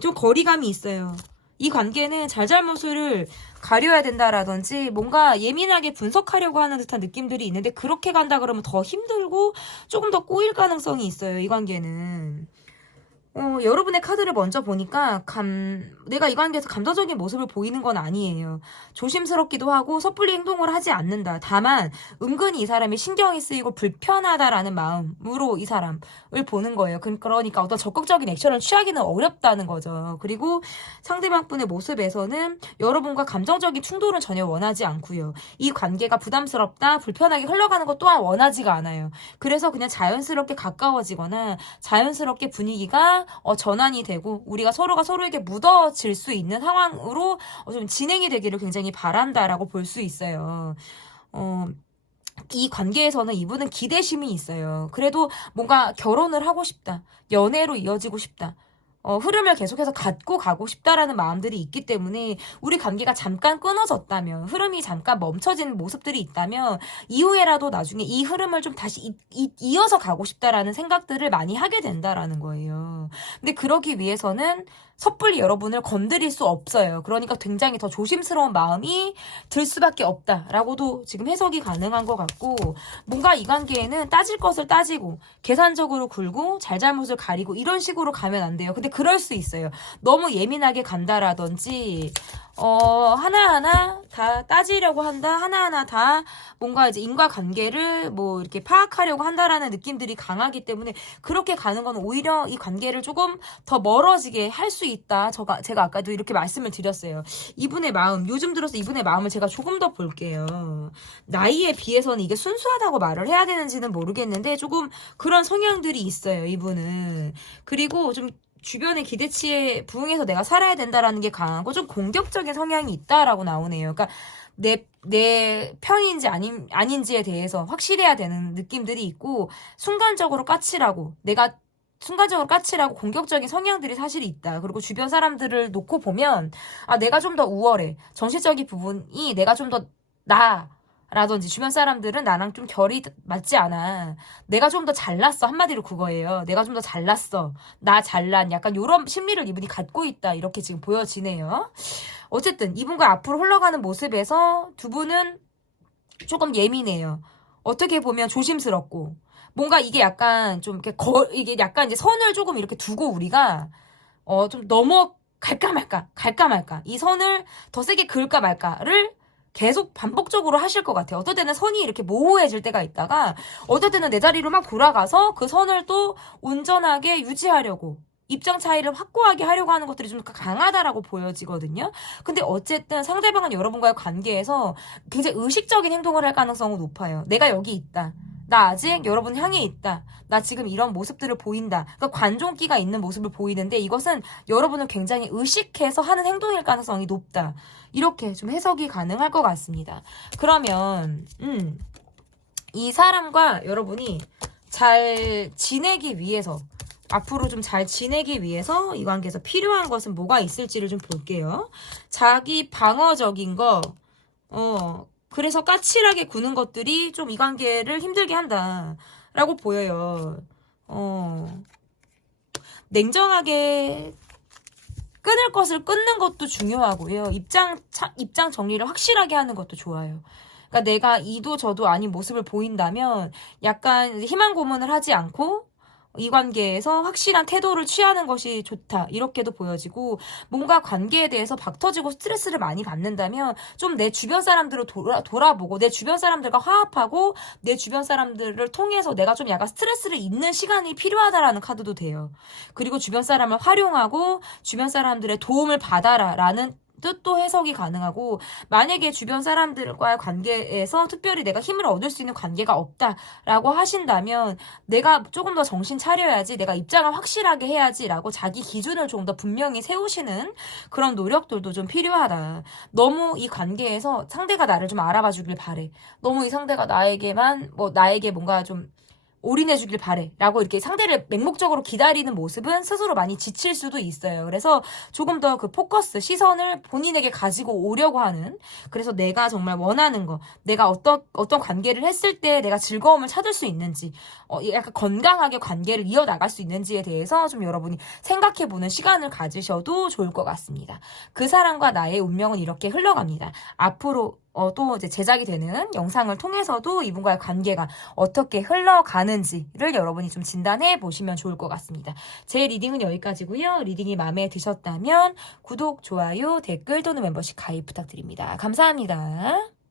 좀 거리감이 있어요. 이 관계는 잘잘못을 가려야 된다라든지 뭔가 예민하게 분석하려고 하는 듯한 느낌들이 있는데 그렇게 간다 그러면 더 힘들고 조금 더 꼬일 가능성이 있어요. 이 관계는. 여러분의 카드를 먼저 보니까 내가 이 관계에서 감정적인 모습을 보이는 건 아니에요. 조심스럽기도 하고 섣불리 행동을 하지 않는다. 다만 은근히 이 사람이 신경이 쓰이고 불편하다라는 마음으로 이 사람을 보는 거예요. 그러니까 어떤 적극적인 액션을 취하기는 어렵다는 거죠. 그리고 상대방 분의 모습에서는 여러분과 감정적인 충돌은 전혀 원하지 않고요. 이 관계가 부담스럽다, 불편하게 흘러가는 것 또한 원하지가 않아요. 그래서 그냥 자연스럽게 가까워지거나 자연스럽게 분위기가 전환이 되고 우리가 서로가 서로에게 묻어질 수 있는 상황으로 좀 진행이 되기를 굉장히 바란다라고 볼 수 있어요. 이 관계에서는 이분은 기대심이 있어요. 그래도 뭔가 결혼을 하고 싶다. 연애로 이어지고 싶다. 흐름을 계속해서 갖고 가고 싶다라는 마음들이 있기 때문에 우리 관계가 잠깐 끊어졌다면, 흐름이 잠깐 멈춰진 모습들이 있다면 이후에라도 나중에 이 흐름을 좀 다시 이어서 가고 싶다라는 생각들을 많이 하게 된다라는 거예요. 근데 그러기 위해서는 섣불리 여러분을 건드릴 수 없어요. 그러니까 굉장히 더 조심스러운 마음이 들 수밖에 없다라고도 지금 해석이 가능한 것 같고, 뭔가 이 관계에는 따질 것을 따지고 계산적으로 굴고 잘잘못을 가리고 이런 식으로 가면 안 돼요. 근데 그럴 수 있어요. 너무 예민하게 간다라든지 하나하나 다 따지려고 한다. 하나하나 다 뭔가 이제 인과관계를 뭐 이렇게 파악하려고 한다라는 느낌들이 강하기 때문에 그렇게 가는 건 오히려 이 관계를 조금 더 멀어지게 할 수 있다. 제가 아까도 이렇게 말씀을 드렸어요. 이분의 마음, 요즘 들어서 이분의 마음을 제가 조금 더 볼게요. 나이에 비해서는 이게 순수하다고 말을 해야 되는지는 모르겠는데 조금 그런 성향들이 있어요. 이분은. 그리고 좀 주변의 기대치에 부응해서 내가 살아야 된다라는 게 강하고 좀 공격적인 성향이 있다라고 나오네요. 그러니까 내 편인지 아닌지에 대해서 확실해야 되는 느낌들이 있고 순간적으로 까칠하고 공격적인 성향들이 사실 있다. 그리고 주변 사람들을 놓고 보면 내가 좀 더 우월해. 정신적인 부분이 내가 좀 더 라든지 주변 사람들은 나랑 좀 결이 맞지 않아. 내가 좀 더 잘났어. 한마디로 그거예요. 내가 좀 더 잘났어. 나 잘난. 약간 이런 심리를 이분이 갖고 있다. 이렇게 지금 보여지네요. 어쨌든 이분과 앞으로 흘러가는 모습에서 두 분은 조금 예민해요. 어떻게 보면 조심스럽고 뭔가 이게 약간 좀 이렇게 이게 약간 이제 선을 조금 이렇게 두고 우리가 좀 갈까 말까 이 선을 더 세게 그을까 말까를 계속 반복적으로 하실 것 같아요. 어떨 때는 선이 이렇게 모호해질 때가 있다가 어떨 때는 내 자리로 막 돌아가서 그 선을 또 온전하게 유지하려고 입장 차이를 확고하게 하려고 하는 것들이 좀 강하다라고 보여지거든요. 근데 어쨌든 상대방은 여러분과의 관계에서 굉장히 의식적인 행동을 할 가능성은 높아요. 내가 여기 있다. 나 아직 여러분 향해 있다. 나 지금 이런 모습들을 보인다. 그러니까 관종기가 있는 모습을 보이는데 이것은 여러분을 굉장히 의식해서 하는 행동일 가능성이 높다. 이렇게 좀 해석이 가능할 것 같습니다. 그러면 이 사람과 여러분이 잘 지내기 위해서 앞으로 좀 잘 지내기 위해서 이 관계에서 필요한 것은 뭐가 있을지를 좀 볼게요. 자기 방어적인 거 그래서 까칠하게 구는 것들이 좀 이 관계를 힘들게 한다라고 보여요. 냉정하게 끊을 것을 끊는 것도 중요하고요. 입장 정리를 확실하게 하는 것도 좋아요. 그러니까 내가 이도 저도 아닌 모습을 보인다면 약간 희망 고문을 하지 않고 이 관계에서 확실한 태도를 취하는 것이 좋다. 이렇게도 보여지고 뭔가 관계에 대해서 박터지고 스트레스를 많이 받는다면 좀 내 주변 사람들을 돌아보고 내 주변 사람들과 화합하고 내 주변 사람들을 통해서 내가 좀 약간 스트레스를 잊는 시간이 필요하다라는 카드도 돼요. 그리고 주변 사람을 활용하고 주변 사람들의 도움을 받아라 라는 뜻도 해석이 가능하고 만약에 주변 사람들과의 관계에서 특별히 내가 힘을 얻을 수 있는 관계가 없다라고 하신다면 내가 조금 더 정신 차려야지 내가 입장을 확실하게 해야지 라고 자기 기준을 좀 더 분명히 세우시는 그런 노력들도 좀 필요하다. 너무 이 관계에서 상대가 나를 좀 알아봐 주길 바래. 너무 이 상대가 나에게 뭔가 좀 올인해주길 바래 라고 이렇게 상대를 맹목적으로 기다리는 모습은 스스로 많이 지칠 수도 있어요. 그래서 조금 더 그 포커스, 시선을 본인에게 가지고 오려고 하는, 그래서 내가 정말 원하는 거, 내가 어떤 관계를 했을 때 내가 즐거움을 찾을 수 있는지, 약간 건강하게 관계를 이어나갈 수 있는지에 대해서 좀 여러분이 생각해보는 시간을 가지셔도 좋을 것 같습니다. 그 사람과 나의 운명은 이렇게 흘러갑니다. 앞으로 또 이제 제작이 되는 영상을 통해서도 이분과의 관계가 어떻게 흘러가는지를 여러분이 좀 진단해 보시면 좋을 것 같습니다. 제 리딩은 여기까지고요. 리딩이 마음에 드셨다면 구독, 좋아요, 댓글 또는 멤버십 가입 부탁드립니다. 감사합니다.